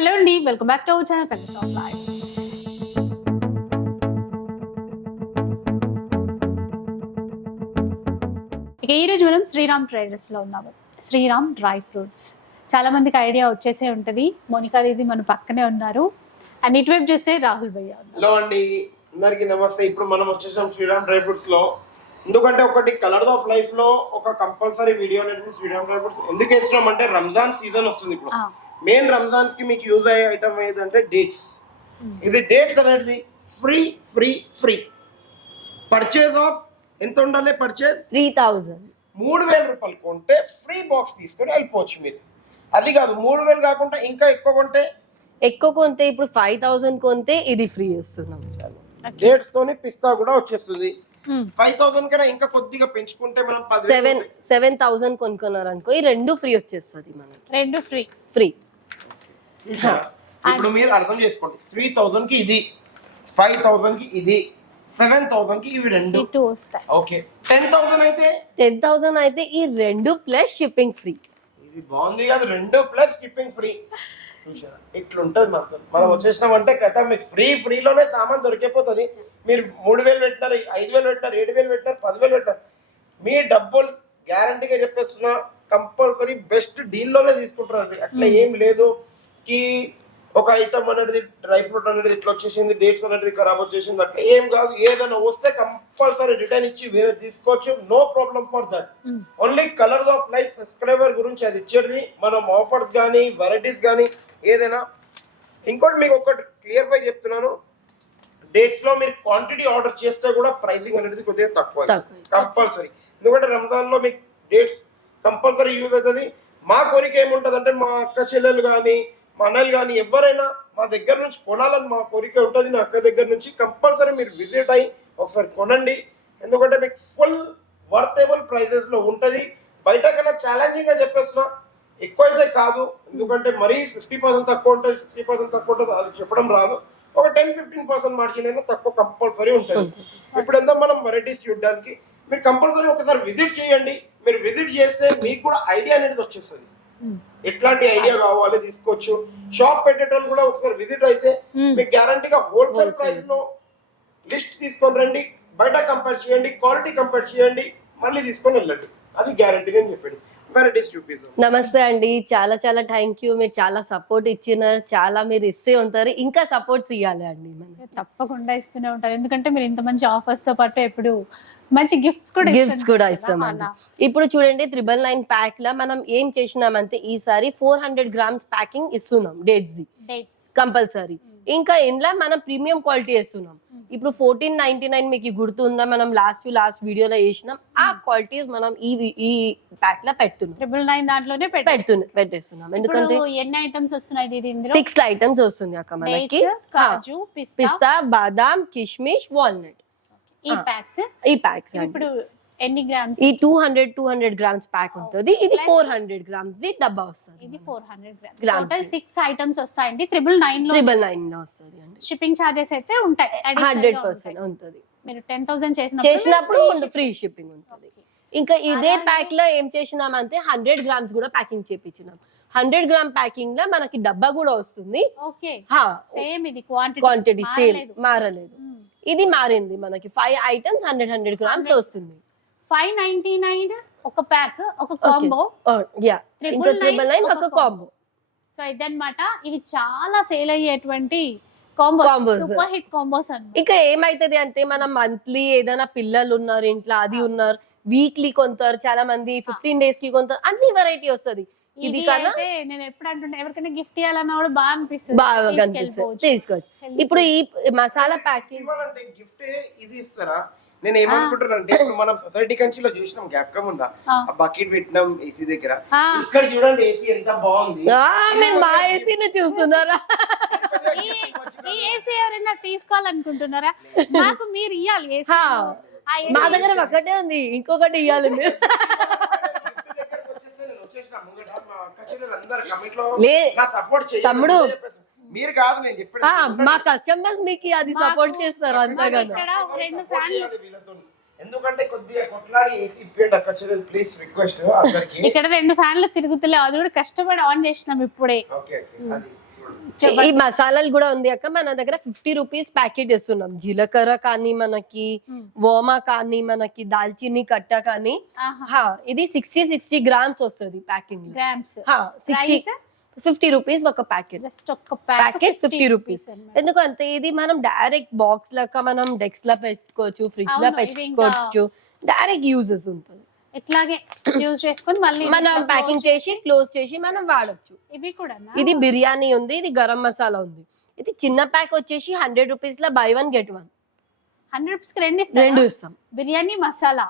Hello అండి, welcome back to our channel connect on live. ఇక ఈరోజు మనం శ్రీరామ్ ట్రేడర్స్ లో ఉన్నాము. శ్రీరామ్ డ్రై ఫ్రూట్స్ చాలా మందికి ఐడియా వచ్చేసే ఉంటది. మోనికా దీది మన పక్కనే ఉన్నారు అండ్ ఇటువైపు చూస్తే రాహుల్ భయ్య. హలో అండి, అందరికి నమస్తే. ఇప్పుడు మనం వచ్చేసాం శ్రీరామ్ డ్రై ఫ్రూట్స్ లో. ఎందుకంటే ఒకటి కలర్ ఆఫ్ లైఫ్ లో ఒక కంపల్సరీ వీడియో అనేది శ్రీరామ్ డ్రై ఫ్రూట్స్ ఎందుకు వేస్తున్నాం అంటే రంజాన్ సీజన్ వస్తుంది. ఇప్పుడు మెయిన్ రంజాన్స్ కి మీకు యూజ్ అయ్యే ఐటమ్ ఏదంటే డేట్స్. ఇది డేట్స్ అనేది free free free purchase of ఎంత ఉండాలి? పర్చేజ్ 3000 3,000 రూపాయలు కొంటే ఫ్రీ బాక్స్ తీసుకొని వెళ్ళిపోవచ్చు మీరు. అది కాదు 3,000 కాకుండా ఇంకా ఎక్కువ కొంటే ఇప్పుడు 5000 కొంటే ఇది ఫ్రీ ఇస్తున్నాం. డేట్స్ తోని పిస్తా కూడా వచ్చేస్తుంది. 5,000 కన్నా ఇంకా కొద్దిగా పెంచుకుంటే మనం 7,000 కొనుక్కున్నారనుకో ఈ రెండు ఫ్రీ వచ్చేస్తుంది మనకి. రెండు ఫ్రీ. ఇప్పుడు మీరు అర్థం చేసుకోండి, 3,000 కి ఇది, 5,000 కి ఇది, 7,000 కి ఇవి రెండు వస్తాయి. ఓకే, 10,000 అయితే ఈ రెండు ప్లస్ షిప్పింగ్ ఫ్రీ. ఇది బాగుంది కదా, రెండు ప్లస్ షిప్పింగ్ ఫ్రీ. చూసారా ఇట్లుంటది మాత్రం. మనం వచ్చేసినామంటే కదా మీకు ఫ్రీలోనే సామాన్ దొరికిపోతుంది. మీరు 3,000 పెట్టారు, 5,000 పెట్టారు, 7,000 పెట్టారు, 10,000 పెట్టారు, మీ డబ్బులు గ్యారంటీగా చెప్పేస్తున్నా కంపల్సరీ బెస్ట్ డీల్ లోనే తీసుకుంటారండి. అట్లా ఏం లేదు కి ఒక ఐటమ్ అనేది డ్రై ఫ్రూట్ అనేది ఇట్లా వచ్చేసింది, డేట్స్ అనేది ఖరాబ్ వచ్చేసింది, అట్లా ఏం కాదు. ఏదైనా వస్తే కంపల్సరీ రిటర్న్ ఇచ్చి వేరే తీసుకోవచ్చు. No problem for that. Only colours of life subscriber గురించి అది ఇచ్చేది. మనం ఆఫర్స్ కానీ వెరైటీస్ కానీ ఏదైనా. ఇంకోటి మీకు ఒకటి క్లియర్ చెప్తున్నాను, డేట్స్ లో మీరు క్వాంటిటీ ఆర్డర్ చేస్తే కూడా ప్రైసింగ్ అనేది కొద్దిగా తక్కువ కంపల్సరీ. ఎందుకంటే రంజాన్ లో మీకు డేట్స్ కంపల్సరీ యూజ్ అవుతుంది. మా కోరిక ఏముంటది అంటే మా అక్క చెల్లెలు కానీ మా అన్నలు కానీ ఎవరైనా మా దగ్గర నుంచి కొనాలని మా కోరిక ఉంటుంది. నా అక్క దగ్గర నుంచి కంపల్సరీ మీరు విజిట్ అయ్యి ఒకసారి కొనండి. ఎందుకంటే మీకు ఫుల్ వర్తబుల్ ప్రైజెస్ లో ఉంటది. బయట కన్నా ఛాలెంజింగ్ గా చెప్పేస్తున్నా, ఎక్కువ అయితే కాదు. ఎందుకంటే మరీ 50% తక్కువ ఉంటుంది, 60% తక్కువ ఉంటుంది, అది చెప్పడం రాదు. ఒక 10-15% మార్జిన్ అయినా తక్కువ కంపల్సరీ ఉంటుంది. ఇప్పుడు ఎంత మనం వెరైటీస్ చూడడానికి మీరు కంపల్సరీ ఒకసారి విజిట్ చేయండి. మీరు విజిట్ చేస్తే మీకు కూడా ఐడియా అనేది వచ్చేస్తుంది. ఎట్లాంటి ఐడియా కావాలి తీసుకోవచ్చు. షాప్ పెట్టేటోళ్ళు కూడా ఒకసారి విజిట్ అయితే మీకు గ్యారంటీగా హోల్సేల్ ప్రైస్ లో లిస్ట్ తీసుకొని రండి, బయట కంపేర్ చేయండి, క్వాలిటీ కంపేర్ చేయండి, మళ్ళీ తీసుకొని వెళ్ళండి. అది గ్యారంటీగా చెప్పండి. వెరైటీస్ చూపిస్తాం. నమస్తే అండి, చాలా చాలా థ్యాంక్ యూ. మీరు చాలా సపోర్ట్ ఇచ్చినారు, చాలా మీరు ఇస్తే ఉంటారు, ఇంకా సపోర్ట్స్ ఇవ్వాలి అండి. తప్పకుండా ఇస్తూనే ఉంటారు. ఎందుకంటే మీరు ఇంత మంచి ఆఫర్స్ తో పాటు ఎప్పుడు మంచి గిఫ్ట్స్ కూడా ఇస్తాం. ఇప్పుడు చూడండి 999 ప్యాక్ లా మనం ఏం చేసినామంటే ఈసారి 400 grams ప్యాకింగ్ ఇస్తున్నాం. Dates compulsory. ఇంకా ఇంట్లో మనం ప్రీమియం క్వాలిటీ ఇస్తున్నాం. ఇప్పుడు 1499 మీకు గుర్తుందా, మనం లాస్ట్ వీడియోలో వేసినాం. ఆ క్వాలిటీస్ మనం ఈ ప్యాక్ లో పెడుతున్నాం. 999 దాంట్లోనే పెట్టేస్తున్నాం. ఎందుకంటే ఎన్ని ఐటమ్స్ వస్తున్నాయి? 6 ఐటమ్స్ వస్తుంది అక్క మనకి. కాజు, పిస్తా, బాదాం, కిష్మిష్, వాల్నట్. ఈ ప్యాక్స్ ఇప్పుడు ఎన్ని గ్రామ్స్? ఈ 200 grams ప్యాక్ ఉంటుంది. ఇది 400 grams ది డబ్బా వస్తుంది. ఇది 400 grams. టోటల్ 6 ఐటమ్స్ వస్తాయండి. 999 లో వస్తుంది అండి. షిప్పింగ్ చార్జెస్ అయితే ఉంటాయి, 100% ఉంటుంది. మీరు 10,000 చేసినప్పుడు ఫ్రీ షిప్పింగ్ ఉంటుంది. ఇంకా ఇదే ప్యాక్ లో ఏం చేసినామంటే 100 grams కూడా ప్యాకింగ్ చేపించినాం. 100 gram ప్యాకింగ్ లో మనకి డబ్బా కూడా వస్తుంది. ఓకే, సేమ్ ఇది క్వాంటిటీ సేమ్ మారలేదు. ఇది మారింది. మనకి 5 items 100 grams వస్తుంది. 599 ఒక ప్యాక్, ఒక కాంబో. యా, ఇంకా 999 ఒక కాంబో. సో ఇదన్నమాట. ఇవి చాలా సేల్ అయ్యేటువంటి కాంబోస్, సూపర్ హిట్ కాంబోస్ అన్నమాట. ఇంకా ఏమైతది అంటే మనం మంత్లీ ఏదైనా పిల్లలు ఉన్నారు ఇంట్లో, అది ఉన్నారు, వీక్లీ కొంటారు చాలా మంది, 15 days కి కొంటారు, అన్ని వెరైటీ వస్తుంది. ఇది కన్నా నేను ఎప్పుడు అంటుంటే ఎవరికైనా గిఫ్ట్ ఇవ్వాలన్నా కూడా బాగా అనిపిస్తుంది, బాగా కనిపిస్తుంది, తీసుకోవచ్చు. ఇప్పుడు ఈ మసాలా ప్యాకింగ్ గిఫ్ట్ ఇది ఇస్తారా? నేను ఏమనుకుంటున్నానంటే ఇప్పుడు మనం సొసైటీ కంచిలో చూసినాం, గ్యాప్ కమ్ ఉందా, ఆ బకెట్ పెట్టినాం ఏసీ దగ్గర. ఇక్కడ చూడండి ఏసీ ఎంత బాగుంది. మా ఏసీని చూస్తున్నారా? ఈ ఏసీ ఎవరైనా తీసుకోవాలనుకుంటున్నారా? నాకు మీరు ఇవ్వాలి ఏసీ. మా దగ్గర ఒకటే ఉంది, ఇంకొకటి ఇవ్వాలి. తమ్ముడు మీరు కాదు, నేను చెప్పాను మా కస్టమర్స్ మీకు అది సపోర్ట్ చేస్తారు అంతగానో. ఎందుకంటే కొద్దిగా కొట్లాడి ఏసీ ఇప్పండి అక్క చెల్లెలు, ప్లీజ్ రిక్వెస్ట్ అందరికి. ఇక్కడ 2 ఫ్యాన్లు తిరుగుతలే, అది కూడా కష్టపడి ఆన్ చేసినాం ఇప్పుడే. ఓకే, అది ఈ మసాలాలు కూడా ఉంది అక్క, మన దగ్గర 50 రూపీస్ ప్యాకెట్ ఇస్తున్నాం. జీలకర్ర కానీ మనకి, ఓమా కానీ మనకి, దాల్చిని కట్ట కానీ. ఇది 60 గ్రామ్స్ వస్తుంది ప్యాకింగ్. గ్రామ్స్ 50 రూపీస్ ఒక ప్యాకెట్. జస్ట్ ఒక ప్యాకెట్ 50 రూపీస్. ఎందుకంటే ఇది మనం డైరెక్ట్ బాక్స్ లెక్క మనం డెస్క్ లో పెట్టుకోవచ్చు, ఫ్రిడ్జ్ లో అవును, ఇవి పెట్టుకోవచ్చు, డైరెక్ట్ యూజెస్ ఉంటుంది. ఇట్లాగే యూజ్ చేసుకొని మళ్ళీ మనం ప్యాకింగ్ చేసి క్లోజ్ చేసి మనం వాడొచ్చు. ఇవి కూడా ఇది బిర్యానీ ఉంది, ఇది గరం మసాలా ఉంది. ఇది చిన్న ప్యాక్ వచ్చేసి 100 రూపీస్ లో బై 1 get 1. 100 రూపీస్ కి రెండు ఇస్తాం. బిర్యానీ మసాలా,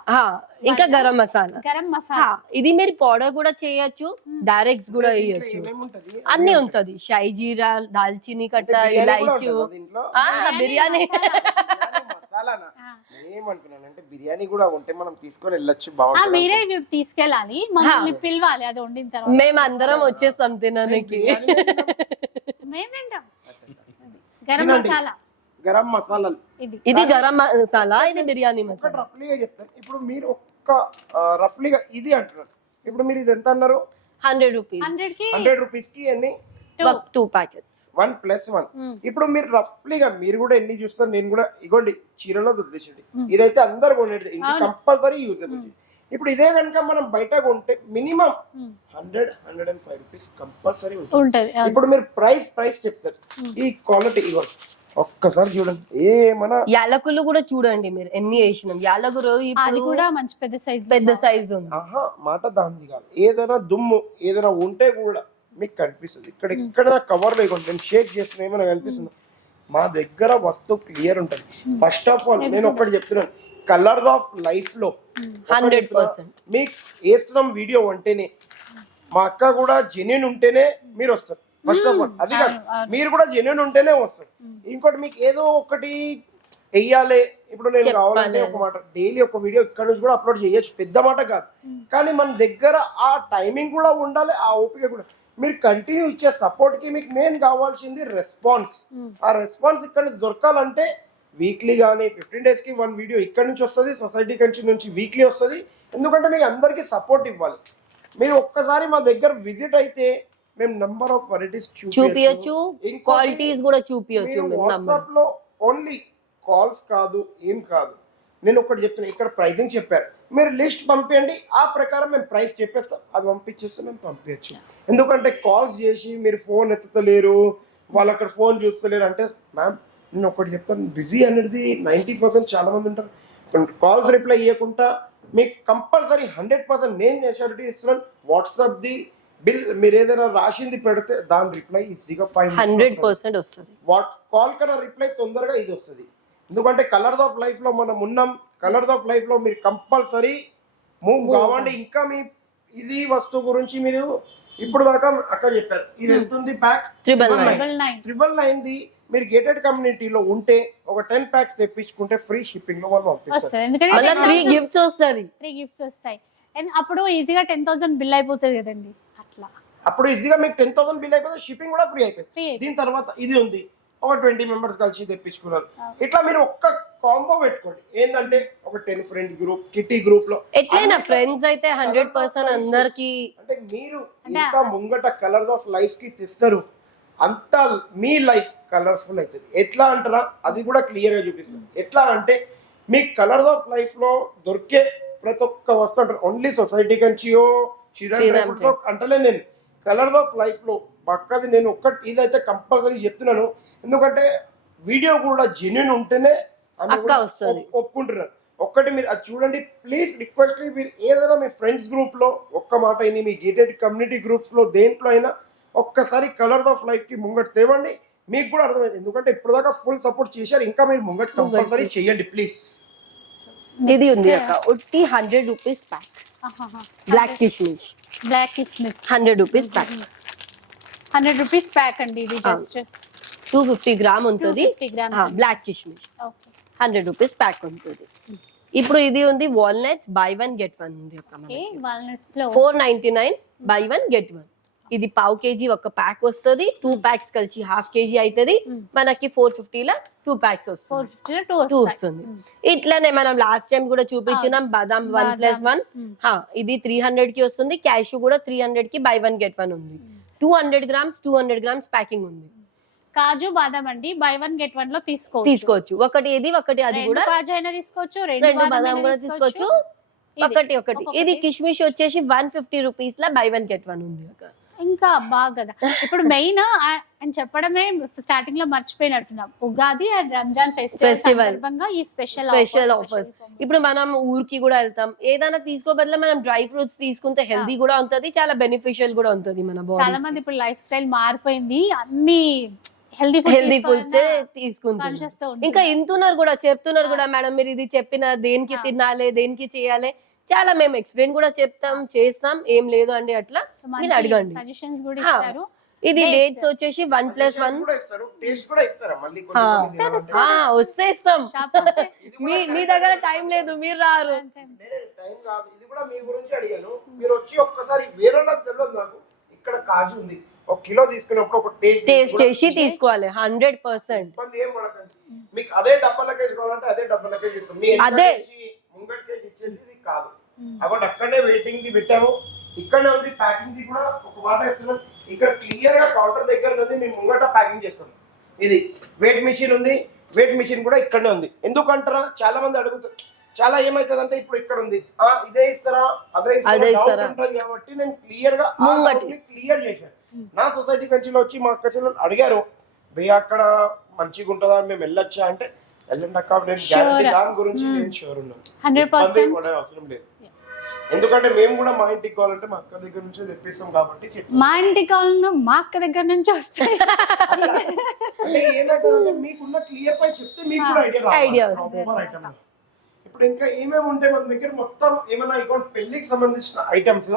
ఇంకా గరం మసాలా. గరం మసాలా ఇది మీరు పౌడర్ కూడా చేయొచ్చు, డైరెక్ట్స్ కూడా వేయచ్చు, అన్ని ఉంటది. షై జీరా, దాల్చిని కట్ట, ఇలాచి. బిర్యానీ ఏమనుకున్నానంటే బిర్యానీ కూడా ఉంటే మనం తీసుకొని వెళ్ళొచ్చు. ఆ, బాగుంటుంది. మీరే ఇవి తీసుకెళ్ళాలి, మమ్మల్ని పిలవాలి అది వండిన తర్వాత. మేము అందరం వచ్చేస్తాం తినడానికి. మేము తింటాం. గరం తినండి. మసాలా, గరం మసాలాలు ఇది గరం మసాలా, ఇది బిర్యానీ ఒకటి మసాలా. రఫ్లీగా చెప్తాను. ఇప్పుడు మీరు ఒక్క రఫ్లీగా ఇది అంటున్నారు. ఇప్పుడు మీరు ఇది ఎంత అన్నారు? 100 రూపీస్. 100 కి 100 రూపీస్ కి ఎన్ని? 2 ప్యాకెట్స్. 1 + 1. ఇప్పుడు మీరు రఫ్లీగా మీరు కూడా ఎన్ని చూస్తారు, నేను కూడా ఇగోండి చీరలో దుద్దేసండి. ఇదైతే అందరు కొనేది, ఇంటి కంపల్సరీ యూజబుల్. ఇప్పుడు ఇదే కనుక మనం బయట కొంటే మినిమం 100-105 రూపీస్ కంపల్సరీ ఉంటది. ఇప్పుడు మీరు ప్రైస్ చెప్తారు. ఈ క్వాలిటీ ఇవ్వండి ఒక్కసారి చూడండి. ఏమన్నా యాలకులు కూడా చూడండి మీరు ఎన్ని వేసినాం. యాలకులు అది ఇప్పుడు కూడా మంచి పెద్ద సైజ్ ఉంది. ఆహా మాట దాంది కాదు, ఏదైనా దుమ్ము ఏదైనా ఉంటే కూడా మీకు కనిపిస్తుంది. ఇక్కడ ఎక్కడ కవర్ లేకుండా నేను షేక్ చేసిన ఏమైనా కనిపిస్తుంది. మా దగ్గర వస్తువు క్లియర్ ఉంటుంది. ఫస్ట్ ఆఫ్ ఆల్ నేను ఒకటి చెప్తున్నాను, కలర్స్ ఆఫ్ లైఫ్ లో 100% మీకు వేస్తున్నాం వీడియో ఉంటేనే, మా అక్క కూడా జెన్యున్ ఉంటేనే మీరు వస్తారు. ఫస్ట్ ఆఫ్ ఆల్ అది కాదు, మీరు కూడా జెన్యున్ ఉంటేనే వస్తారు. ఇంకోటి మీకు ఏదో ఒకటి వెయ్యాలి. ఇప్పుడు నేను కావాలంటే ఒక మాట డైలీ ఒక వీడియో ఇక్కడ నుంచి కూడా అప్లోడ్ చేయొచ్చు, పెద్ద మాట కాదు. కానీ మన దగ్గర ఆ టైమింగ్ కూడా ఉండాలి, ఆ ఓపిక కూడా. మీరు కంటిన్యూ ఇచ్చే సపోర్ట్ కి మీకు మెయిన్ కావాల్సింది రెస్పాన్స్. ఆ రెస్పాన్స్ ఇక్కడ నుంచి దొరకాలంటే వీక్లీ కానీ 15 days కి 1 వీడియో ఇక్కడ నుంచి వస్తుంది, సొసైటీ నుంచి వీక్లీ వస్తుంది. ఎందుకంటే మీకు అందరికీ సపోర్ట్ ఇవ్వాలి. మీరు ఒక్కసారి మా దగ్గర విజిట్ అయితే మేము నంబర్ ఆఫ్ వెరైటీస్ చూపించచ్చు, క్వాలిటీస్ కూడా చూపించచ్చు. వాట్సాప్ లో ఓన్లీ కాల్స్ కాదు, ఏం కాదు. నేను ఒకటి చెప్తున్నా, ఇక్కడ ప్రైసింగ్ చెప్పారు, మీరు లిస్ట్ పంపించండి, ఆ ప్రకారం మేము ప్రైస్ చెప్పేస్తాం. అది పంపించేస్తే మేము పంపించచ్చు. ఎందుకంటే కాల్స్ చేసి మీరు ఫోన్ ఎత్తుతలేరు, వాళ్ళు అక్కడ ఫోన్ చూస్తలేరు అంటే, మ్యామ్ నేను ఒకటి చెప్తాను, బిజీ అనేది 90% చాలా మంది ఉంటారు. కాల్స్ రిప్లై ఇవ్వకుండా మీకు కంపల్సరీ 100% నేను షూరిటీ ఇస్తున్నాను. వాట్సాప్ ది బిల్ మీరు ఏదైనా రాసింది పెడితే దాని రిప్లై ఈజీగా 100% వస్తుంది. కాల్ కన్నా రిప్లై తొందరగా ఇది వస్తుంది. ఎందుకంటే కలర్స్ ఆఫ్ లైఫ్ లో మనం ఉన్నాం. కలర్స్ ఆఫ్ లైఫ్ లో మీరు కంపల్సరీ మూవ్ కావండి. ఇంకా మీ ఇది వస్తువు గురించి మీరు ఇప్పుడు దాకా అక్క చెప్పారు. ఇది ఎంత ఉంది ప్యాక్? 999 ది. మీరు గేటెడ్ కమ్యూనిటీలో ఉంటే ఒక 10 packs తెప్పించుకుంటే ఫ్రీ షిప్పింగ్ లో వాళ్ళు పంపిస్తారు. ఎందుకంటే 3 గిఫ్ట్స్ వస్తాయి. 3 గిఫ్ట్స్ వస్తాయి. అండ్ అప్పుడు ఈజీగా 10,000 బిల్ అయిపోతుంది కదండి. అట్లా అప్పుడు ఈజీగా మీకు 10,000 బిల్ అయిపోతుంది, షిప్పింగ్ కూడా ఫ్రీ అయిపోయింది. దీని తర్వాత ఇది ఉంది, ఒక 20 members కలిసి తెప్పించుకున్నారు. ఇట్లా మీరు ఒక్క కాంబో పెట్టుకోండి. ఏంటంటే ఒక 10 friends గ్రూప్, కిటీ గ్రూప్ లో ఎట్లైనా ఫ్రెండ్స్ అయితే 100% అందరికి. అంటే మీరు ఇంకా ముంగట కలర్స్ ఆఫ్ లైఫ్ కి తెస్తారు, అంతా మీ లైఫ్ కలర్ఫుల్ అవుతుంది. ఎట్లా అంటారా అది కూడా క్లియర్ గా చూపిస్తుంది. ఎట్లా అంటే మీ కలర్స్ ఆఫ్ లైఫ్ లో దొరికే ప్రతి ఒక్క వస్తువు అంటారు, ఓన్లీ సొసైటీ కంచియో చిరాకు అంటలే. నేను కలర్స్ ఆఫ్ లైఫ్ లో పక్కది నేను ఒక్కటి ఇదైతే కంపల్సరీ చెప్తున్నాను. ఎందుకంటే వీడియో కూడా జెన్యున్ ఉంటేనే ఒప్పుకుంటున్నారు. ఒక్కటి మీరు అది చూడండి ప్లీజ్, రిక్వెస్ట్. మీరు ఏదైనా మీ ఫ్రెండ్స్ గ్రూప్ లో ఒక్క మాట అయినా, మీ గేటెడ్ కమ్యూనిటీ గ్రూప్స్ లో దేంట్లో అయినా ఒక్కసారి కలర్స్ ఆఫ్ లైఫ్ కి ముంగట తేవండి, మీకు కూడా అర్థమైంది. ఎందుకంటే ఇప్పుడు దాకా ఫుల్ సపోర్ట్ చేశారు, ఇంకా మీరు ముంగట కంపల్సరీ చేయండి ప్లీజ్. ఇది ఉంది అక్క, 100 రూపీస్ ప్యాక్ బ్లాక్ కిస్మిస్. 100 రూపీస్ ప్యాక్. 100 రూపీస్ ప్యాక్ అండి. ఇది జస్ట్ 250 గ్రామ్ ఉంటుంది. బ్లాక్ కిస్మిస్ 100 రూపీస్ ప్యాక్ ఉంటుంది. ఇప్పుడు ఇది ఉంది వాల్నట్స్, బై 1 get 1 ఉంది అక్క. వాల్నట్స్ లో 499 బై 1 get 1. ఇది పావు కేజీ ఒక ప్యాక్ వస్తుంది. 2 packs కలిసి ½ kg అవుతుంది. మనకి 450 లో 2 packs వస్తుంది. 2 వస్తుంది. ఇట్లానే మనం లాస్ట్ టైం కూడా చూపించినాం బాదాం 1+1. ఇది 300 కి వస్తుంది. క్యాషు కూడా 300 కి బై 1 get 1 ఉంది. 200 grams ప్యాకింగ్ ఉంది. కాజు బాదం అండి బై 1 get 1 లో తీసుకోవచ్చు. ఒకటి ఇది ఒకటి అది కూడా. కాజు అయినా తీసుకోవచ్చు, రెండు బాదం కూడా తీసుకోవచ్చు. ఒకటి ఇది కిష్మిష్ వచ్చేసి 150 రూపీస్ లా బై 1 get 1 ఉంది. ఇంకా బాగా ఇప్పుడు మెయిన్ అని చెప్పడమే స్టార్టింగ్ లో మర్చిపోయినట్టున్నాం, ఉగాది అండ్ రంజాన్ ఫెస్టివల్ సందర్భంగా ఈ స్పెషల్ ఆఫర్స్. ఇప్పుడు మనం ఊరికి కూడా వెళ్తాం, ఏదైనా తీసుకో బదులు మనం డ్రై ఫ్రూట్స్ తీసుకుంటే హెల్తీ కూడా ఉంటది, చాలా బెనిఫిషియల్ కూడా ఉంటది మన బాడీ. చాలా మంది ఇప్పుడు లైఫ్ స్టైల్ మారిపోయింది, అన్ని హెల్దీ ఫుడ్స్ తీసుకుంటారు. ఇంకా ఇంటున్నారు కూడా, చెప్తున్నారు కూడా, మేడం మీరు ఇది చెప్పిన దేనికి తినాలి దేనికి చేయాలి, చాలా మేము ఎక్స్ప్లెయిన్ కూడా చెప్తాం చేస్తాం, ఏం లేదు అండి అట్లా మీరు అడగండి. సజెషన్స్ కూడా ఇస్తారు. ఇది డేట్స్ వచ్చేసి 1+1 వస్తే ఇస్తాం. మీ దగ్గర టైం లేదు, మీరు రారు. ఇది కూడా మీ గురించి అడిగాను, మీరు వచ్చి ఒక్కసారి వేరే తెలియదు నాకు. ఇక్కడ కాజు ఉంది, 1 కిలో తీసుకున్నప్పుడు ఒక టేస్ట్ చేసి తీసుకోవాలి 100%. ఏం పడకండి, మీకు అదే డబ్బా లగేజ్ కావాలంటే అదే డబ్బా లగేజ్ ఇస్తాం. అదే ముంగట్ కేజీ ఇచ్చేది కాదు, అక్కడ అక్కడనే వెయిటింగ్ ది పెట్టాము, ఇక్కడనే ఉంది ప్యాకింగ్ ది కూడా. ఒక మాట చెప్తున్నాం, ఇక్కడ క్లియర్ గా కౌంటర్ దగ్గర ఉంది, మేము ముంగట ప్యాకింగ్ చేస్తాం. ఇది వెయిట్ మిషన్ ఉంది, వెయిట్ మిషన్ కూడా ఇక్కడనే ఉంది. ఎందుకంటారా చాలా మంది అడుగుతారు, చాలా ఏమైతుంది అంటే ఇప్పుడు ఇక్కడ ఉంది ఇదే ఇస్తారా అదే ఇస్తారా ఉంటుంది కాబట్టి నేను క్లియర్ గా క్లియర్ చేశాను. నా సొసైటీ కంచిలో వచ్చి మా అక్క చెల్లెలు అడిగారు, భయ్య అక్కడ మంచిగా ఉంటుందా మేము వెళ్ళొచ్చా అంటే వెళ్ళండి అక్క, నేను గ్యారంటీ దాని గురించి నేను షూర్ ఉన్నాను, 100% అవసరం లేదు. ఎందుకంటే మేము కూడా మా ఇంటికి కావాలంటే మా అక్క దగ్గర నుంచి తెప్పిస్తాం కాబట్టి. మా ఇంటికి కావాలన్నా మా అక్క దగ్గర నుంచి వస్తాయి. అంటే ఏమైతుందంటే మీకున్న క్లియర్ పై చెప్తే మీకు కూడా ఐడియా ఐటమ్. ఇప్పుడు ఇంకా ఏమేమి ఉంటాయి మన దగ్గర మొత్తం ఏమైనా ఇక్కడ పెళ్లికి సంబంధించిన ఐటమ్స్.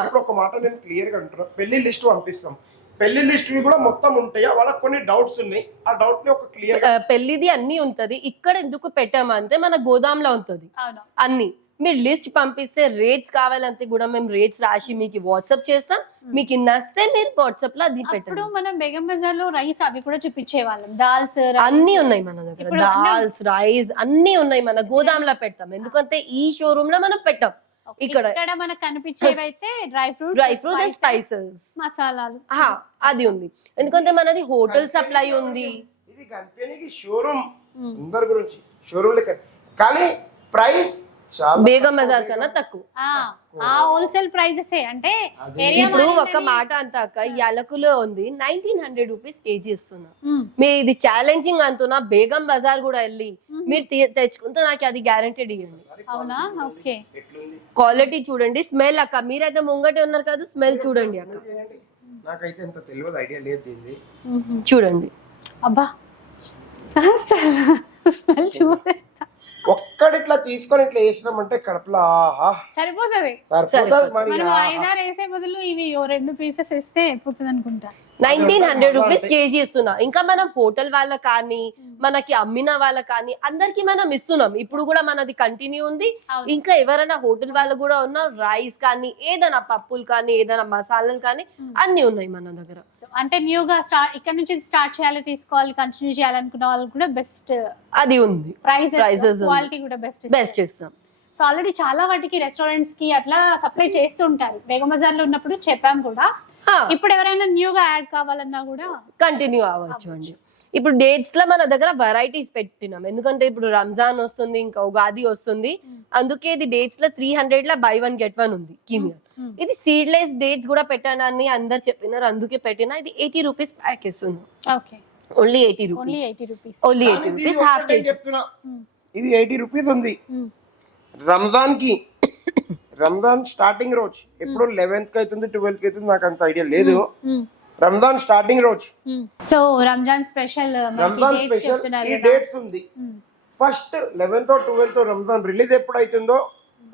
ఇప్పుడు ఒక మాట నేను క్లియర్ గా అంటున్నా, పెళ్లి లిస్ట్ పంపిస్తాం, పెళ్లి లిస్ట్ కూడా మొత్తం ఉంటాయా, వాళ్ళకి కొన్ని డౌట్స్ ఉన్నాయి, ఆ డౌట్ ని ఒక క్లియర్ పెళ్లిది అన్ని ఉంటది. ఇక్కడ ఎందుకు పెట్టామంటే మన గోదాంలో ఉంటది అన్ని. మీరు లిస్ట్ పంపిస్తే రేట్స్ కావాలంటే కూడా మేము రేట్స్ రాసి మీకు వాట్సాప్ చేస్తాం, మీకు నచ్చితే మీరు వాట్సాప్ లో అది పెట్టండి. ఇప్పుడు మనం బేగం బజార్ లో రైస్ అవి కూడా చూపించే వాళ్ళం, దాల్స్ అన్ని ఉన్నాయి మన దగ్గర, దాల్స్ రైస్ అన్ని ఉన్నాయి. మన గోదాంలో పెడతాం, ఎందుకంటే ఈ షోరూమ్ లో మనం పెట్టాం. ఇక్కడ మనకు కనిపించేవి అయితే డ్రై ఫ్రూట్స్ స్పైసెస్ మసాలాలు అది ఉంది, ఎందుకంటే మనది హోటల్ సప్లై ఉంది. ఇది కంపెనీకి షోరూమ్ అందరి గురించి షోరూమ్ లెక్క, కానీ ప్రైస్ బేగం బజార్ కన్నా తక్కువ. హోల్సేల్ ప్రైజెస్ అంటే ఇప్పుడు ఒక మాట అంతాక యాలకులో ఉంది 1900 రూపీస్ కేజీ ఇస్తున్నా. మీరు ఇది ఛాలెంజింగ్ అంటున్నా, బేగం బజార్ కూడా వెళ్ళి మీరు తెచ్చుకుంటే నాకు అది గ్యారంటీడ్ ఇవ్వండి. అవునా? ఓకే, క్వాలిటీ చూడండి, స్మెల్ అక్క మీరైతే ముంగటే ఉన్నారు కదా, స్మెల్ చూడండి అక్క. నాకైతే ఎంత తెలియదు, ఐడియా లేదు దీన్ని. చూడండి అబ్బా స్మెల్ చూపిస్తా. ఒక్కడి ఇట్లా తీసుకొని ఇట్లా వేసినామంటే కడుపులో సరిపోతుంది. మనం 5-6 వేసే బదులు ఇవి 2 పీసెస్ వేస్తే అయిపోతుంది అనుకుంటా. 1900 రూపీస్ కేజీ ఇస్తున్నా. ఇంకా మనం హోటల్ వాళ్ళ కానీ మనకి అమ్మిన వాళ్ళ కానీ అందరికి మనం ఇస్తున్నాం. ఇప్పుడు కూడా మనది కంటిన్యూ ఉంది. ఇంకా ఎవరైనా హోటల్ వాళ్ళు కూడా ఉన్నా, రైస్ కానీ ఏదైనా పప్పులు కానీ ఏదైనా మసాలాలు కానీ అన్ని ఉన్నాయి మన దగ్గర. అంటే న్యూగా ఇక్కడ నుంచి స్టార్ట్ చేయాలి, తీసుకోవాలి, కంటిన్యూ చేయాలనుకున్న వాళ్ళకి కూడా బెస్ట్ అది ఉంది. ప్రైసెస్ క్వాలిటీ కూడా బెస్ట్ ఇస్తాం. సో ఆల్రెడీ చాలా వాటికి రెస్టారెంట్స్ కి అట్లా సప్లై చేస్తుంటారు. బేగం బజార్ లో ఉన్నప్పుడు చెప్పాం కూడా. ఇప్పుడు ఎవరైనా న్యూగా యాడ్ కావాలన్నా కూడా కంటిన్యూ అవ్వచ్చు అండి. ఇప్పుడు డేట్స్ లో మన దగ్గర వెరైటీస్ పెట్టినాం, ఎందుకంటే ఇప్పుడు రంజాన్ వస్తుంది, ఇంకా ఉగాది వస్తుంది, అందుకే ఇది డేట్స్ లో 300 లో బై 1 get 1 ఉంది కీమియా. ఇది సీడ్లెస్ డేట్స్ కూడా పెట్టానని అందరు చెప్పినారు, అందుకే పెట్టినా. ఇది 80 రూపీస్ ప్యాక్ ఇస్తున్నాం. Only 80 rupees, only 80 rupees half KG. ఇది 80 రూపీస్ ఉంది. రంజాన్ స్టార్టింగ్ రోజు ఎప్పుడు 11th కి అవుతుంది 12th కి అవుతుంది నాకు అంత ఐడియా లేదు. రంజాన్ స్టార్టింగ్ రోజు, సో రంజాన్ స్పెషల్ ఈ డేట్స్ ఉంది. First 11th or 12th Ramzan release ఎప్పుడు అవుతుందో,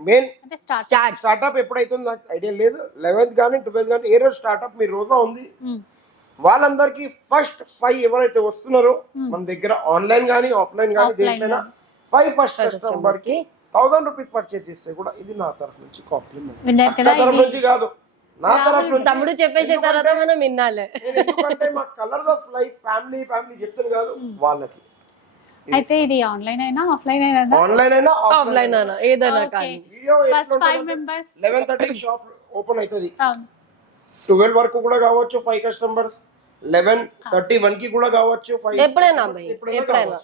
మెయిన్ స్టార్ట్అప్ ఎప్పుడైతుందో నాకు ఐడియా లేదు. 11th కానీ 12th కానీ ఏ రోజు స్టార్ట్అప్ మీ రోజా ఉంది, వాళ్ళందరికి ఫస్ట్ 5 ఎవరైతే వస్తున్నారో మన దగ్గర ఆన్లైన్ కానీ ఆఫ్లైన్ కానీ దేనికైనా 5 ఫస్ట్ కస్టమర్ కి 1000 రూపీస్ పర్చేస్ చేస్తే కూడా ఇది నా తరఫు నుంచి కాంప్లిమెంట్. తరఫు నుంచి కాదు, నా తరఫు నుంచి. తమ్ముడు చెప్పేసిన తర్వాత మనం వినాలి. ఎందుకంటే మా కలర్స్ ఆఫ్ లైఫ్ ఫ్యామిలీ చెప్తాను కాదు వాళ్ళకి. అయితే ఇది ఆన్లైన్ అయినా ఆఫ్లైన్ అయినా, ఆన్లైన్ అయినా ఆఫ్లైన్ అయినా ఏదైనా కానీ. వీడియో 11:30 షాప్ ఓపెన్ అవుతుంది. 12 వరకు కూడా కావచ్చు 5 కస్టమర్స్, 11:31 కి కూడా కావచ్చు 5. ఎప్పుడైనా భయ్, ఎప్పుడైనా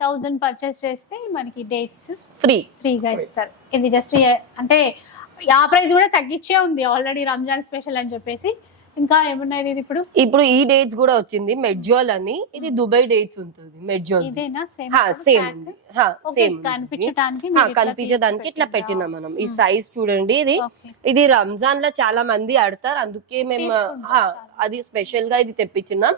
1000 పర్చేస్ చేస్తే మనకి డేట్స్ ఫ్రీ. ఫ్రీగా ఇస్తారు. ఇది జస్ట్ అంటే ఆ ప్రైస్ కూడా తగ్గించే ఉంది ఆల్రెడీ రంజాన్ స్పెషల్ అని చెప్పేసి. ఇంకా ఏమున్నది ఇది ఇప్పుడు? ఇప్పుడు ఈ డేట్స్ కూడా వచ్చింది మెడ్జోల్ అని, ఇది దుబాయ్ డేట్స్ ఉంటుంది మెడ్జోల్. ఇదేనా సేమ్? సేమ్ సేమ్ కనిపించడానికి కనిపించడానికి ఇట్లా పెట్టినాం మనం. ఈ సైజ్ చూడండి, ఇది రంజాన్ లో చాలా మంది ఆడతారు, అందుకే మేము అది స్పెషల్ గా ఇది తెప్పించినాం.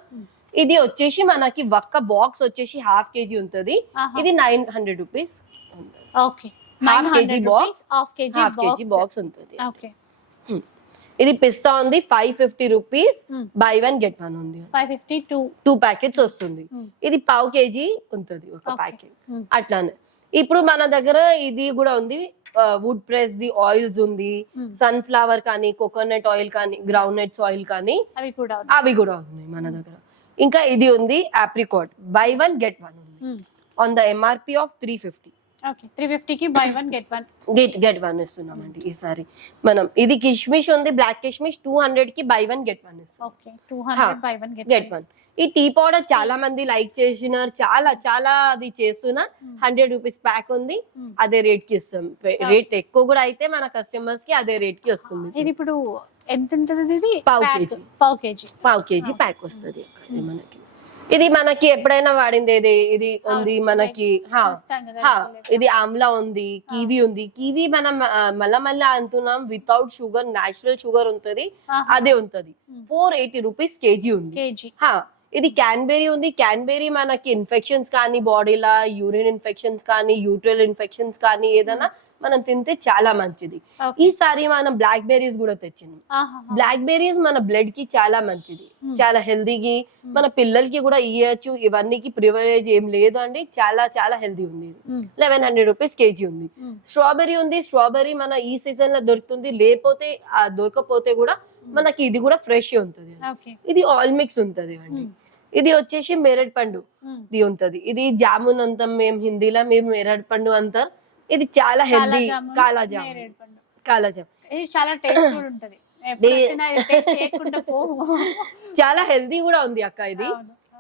ఇది వచ్చేసి మనకి ఒక్క బాక్స్ వచ్చేసి ½ kg ఉంటది. ఇది 900 rupees. Okay, ½ kg box, ½ kg box ఉంటుంది. ఓకే, ఇది పిస్తా ఉంది 550 రూపీస్, బై 1 గెట్ 1 ఉంది. 550 2 ప్యాకెట్స్ వస్తుంది. ఇది ½ kg ఉంటుంది ఒక ప్యాకెట్. అట్లానే ఇప్పుడు మన దగ్గర ఇది కూడా ఉంది, వుడ్ ప్రెస్ ది ఆయిల్స్ ఉంది, సన్ఫ్లవర్ కానీ, కోకోనట్ ఆయిల్ కానీ, గ్రౌండ్ నట్స్ ఆయిల్ కానీ అవి కూడా ఉన్నాయి మన దగ్గర. ఇంకా ఇది ఉంది ఆప్రికాట్, బై 1 గెట్ 1 ఉంది on the MRP of 350. Okay, 350 కి బై 1 గెట్ 1 గెట్ 1 ఇస్తున్నామండి ఈసారి మనం. ఇది కిష్మిష్ ఉంది, బ్లాక్ కిష్మిష్ 200 కి బై 1 గెట్ 1 ఇస్తాం. Okay, 200 by 1 get 1. ఈ టీ పౌడర్ చాలా మంది లైక్ చేసినారు, చాలా చాలా అది చేస్తున్నా. 100 రూపీస్ ప్యాక్ ఉంది, అదే రేట్ కి ఇస్తాం. రేట్ ఎక్కువ కూడా అయితే మన కస్టమర్స్ కి అదే రేట్ కి వస్తుంది. ఇది ఇప్పుడు ఎంత ఉంటుంది? ఇది ½ kg ప్యాక్ వస్తుంది మనకి. ఇది మనకి ఎప్పుడైనా వాడింది ఇది ఉంది మనకి. ఇది ఆమ్లా ఉంది, కివి ఉంది. కివి మనం మళ్ళా అంటున్నాం వితౌట్ షుగర్, నేచురల్ షుగర్ ఉంటది, అదే ఉంటది. 480 రూపీస్ కేజీ ఉంది. ఇది క్యాన్బెరీ ఉంది. క్యాన్బెరీ మనకి ఇన్ఫెక్షన్స్ కానీ, బాడీలో యూరిన్ ఇన్ఫెక్షన్స్ కానీ, యూట్రల్ ఇన్ఫెక్షన్స్ కానీ ఏదైనా మనం తింటే చాలా మంచిది. ఈసారి మనం బ్లాక్ బెర్రీస్ కూడా తెచ్చినాం. బ్లాక్ బెర్రీస్ మన బ్లడ్ కి చాలా మంచిది, చాలా హెల్దీకి, మన పిల్లలకి కూడా ఇయ్యచ్చు. ఇవన్నీకి ప్రివరేజ్ ఏం లేదు అండి, చాలా చాలా హెల్దీ ఉంది. 1100 రూపీస్ కేజీ ఉంది. స్ట్రాబెర్రీ ఉంది. స్ట్రాబెర్రీ మన ఈ సీజన్ లో దొరుకుతుంది, లేకపోతే దొరకపోతే కూడా మనకి ఇది కూడా ఫ్రెష్ ఉంటుంది. ఇది ఆల్ మిక్స్ ఉంటది అండి. ఇది వచ్చేసి మేరడ్ పండు ఇది ఉంటది. ఇది జామున్ అంటాం మేము హిందీలో, మేము మేరడ్ పండు అంటారు. ఇది చాలా హెల్దీ, కాలాజామ్. ఇది చాలా టేస్ట్ ఉంటది, చాలా హెల్దీ కూడా ఉంది అక్క. ఇది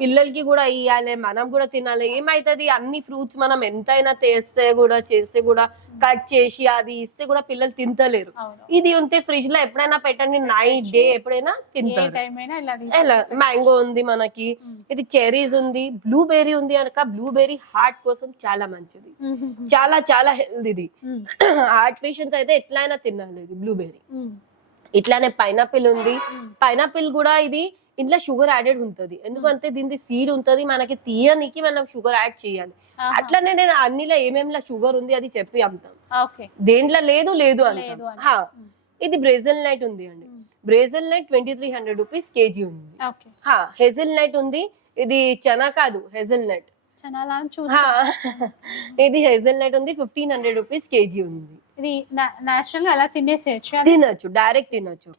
పిల్లలకి కూడా ఇయ్యాలి, మనం కూడా తినాలి. ఏమైతుంది, అన్ని ఫ్రూట్స్ మనం ఎంతైనా చేస్తే కూడా కట్ చేసి అది ఇస్తే కూడా పిల్లలు తింటలేరు. ఇది ఉంటే ఫ్రిడ్జ్ లో ఎప్పుడైనా పెట్టండి, నైట్ డే ఎప్పుడైనా తింటారు. మ్యాంగో ఉంది మనకి. ఇది చెరీస్ ఉంది, బ్లూబెర్రీ ఉంది అనక. బ్లూబెర్రీ హార్ట్ కోసం చాలా మంచిది, చాలా చాలా హెల్దీ. ఇది హార్ట్ పేషెంట్స్ అయితే ఎట్లయినా తినాలి ఇది బ్లూబెర్రీ. ఇట్లానే పైనాపిల్ ఉంది. పైనాపిల్ కూడా ఇది ఇంట్లో షుగర్ యాడెడ్ ఉంటది, ఎందుకంటే దీని సీడ్ ఉంటది, మనకి తీయనికి మనం షుగర్ యాడ్ చేయాలి. అట్లనే నేను అన్నిలో ఏమేమిలా షుగర్ ఉంది అది చెప్పి అమ్ముతాం, దేంట్లో లేదు అని. ఇది బ్రెజిల్ నట్ ఉంది అండి. బ్రెజిల్ నట్ 2300 రూపీస్ కేజీ ఉంది. హెజిల్ నట్ ఉంది. ఇది చనా కాదు, హెజిల్ నట్. ఇది హెజిల్ నట్ ఉంది, 1500 రూపీస్ కేజీ ఉంది. ఇది నేచురల్ గా అలా తినచ్చు, డైరెక్ట్ తినచ్చు.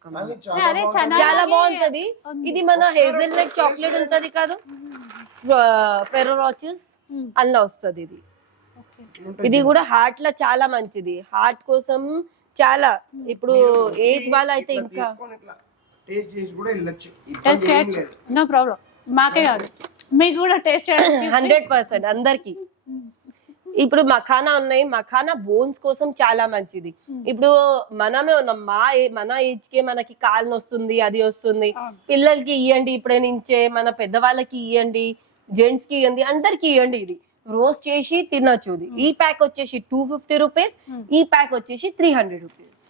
చాలా బాగుంటది. ఇది మన హేజల్ నట్ చాక్లెట్ ఉంటది కాదు, ఫెర్రో రోచెస్ అలా వస్తుంది. ఇది కూడా హార్ట్ లో చాలా మంచిది, హార్ట్ కోసం చాలా. ఇప్పుడు ఏజ్ వాళ్ళ అయితే ఇంకా నో ప్రాబ్లం, మాకే కాదు మీకు కూడా టేస్ట్ చేయడం 100% అందరికి. ఇప్పుడు మఖానా ఉన్నాయి, మఖానా బోన్స్ కోసం చాలా మంచిది. ఇప్పుడు మనమే ఉన్నాం, మన ఏజ్ కే మనకి కాలు వస్తుంది, అది వస్తుంది. పిల్లలకి ఇవ్వండి ఇప్పుడే నుంచే, మన పెద్దవాళ్ళకి ఇవ్వండి, జెంట్స్ కి ఇవ్వండి, అందరికి ఇవ్వండి. ఇది రోస్ట్ చేసి తినొచ్చు. ఈ ప్యాక్ వచ్చేసి 250 రూపీస్, ఈ ప్యాక్ వచ్చేసి 300 రూపీస్.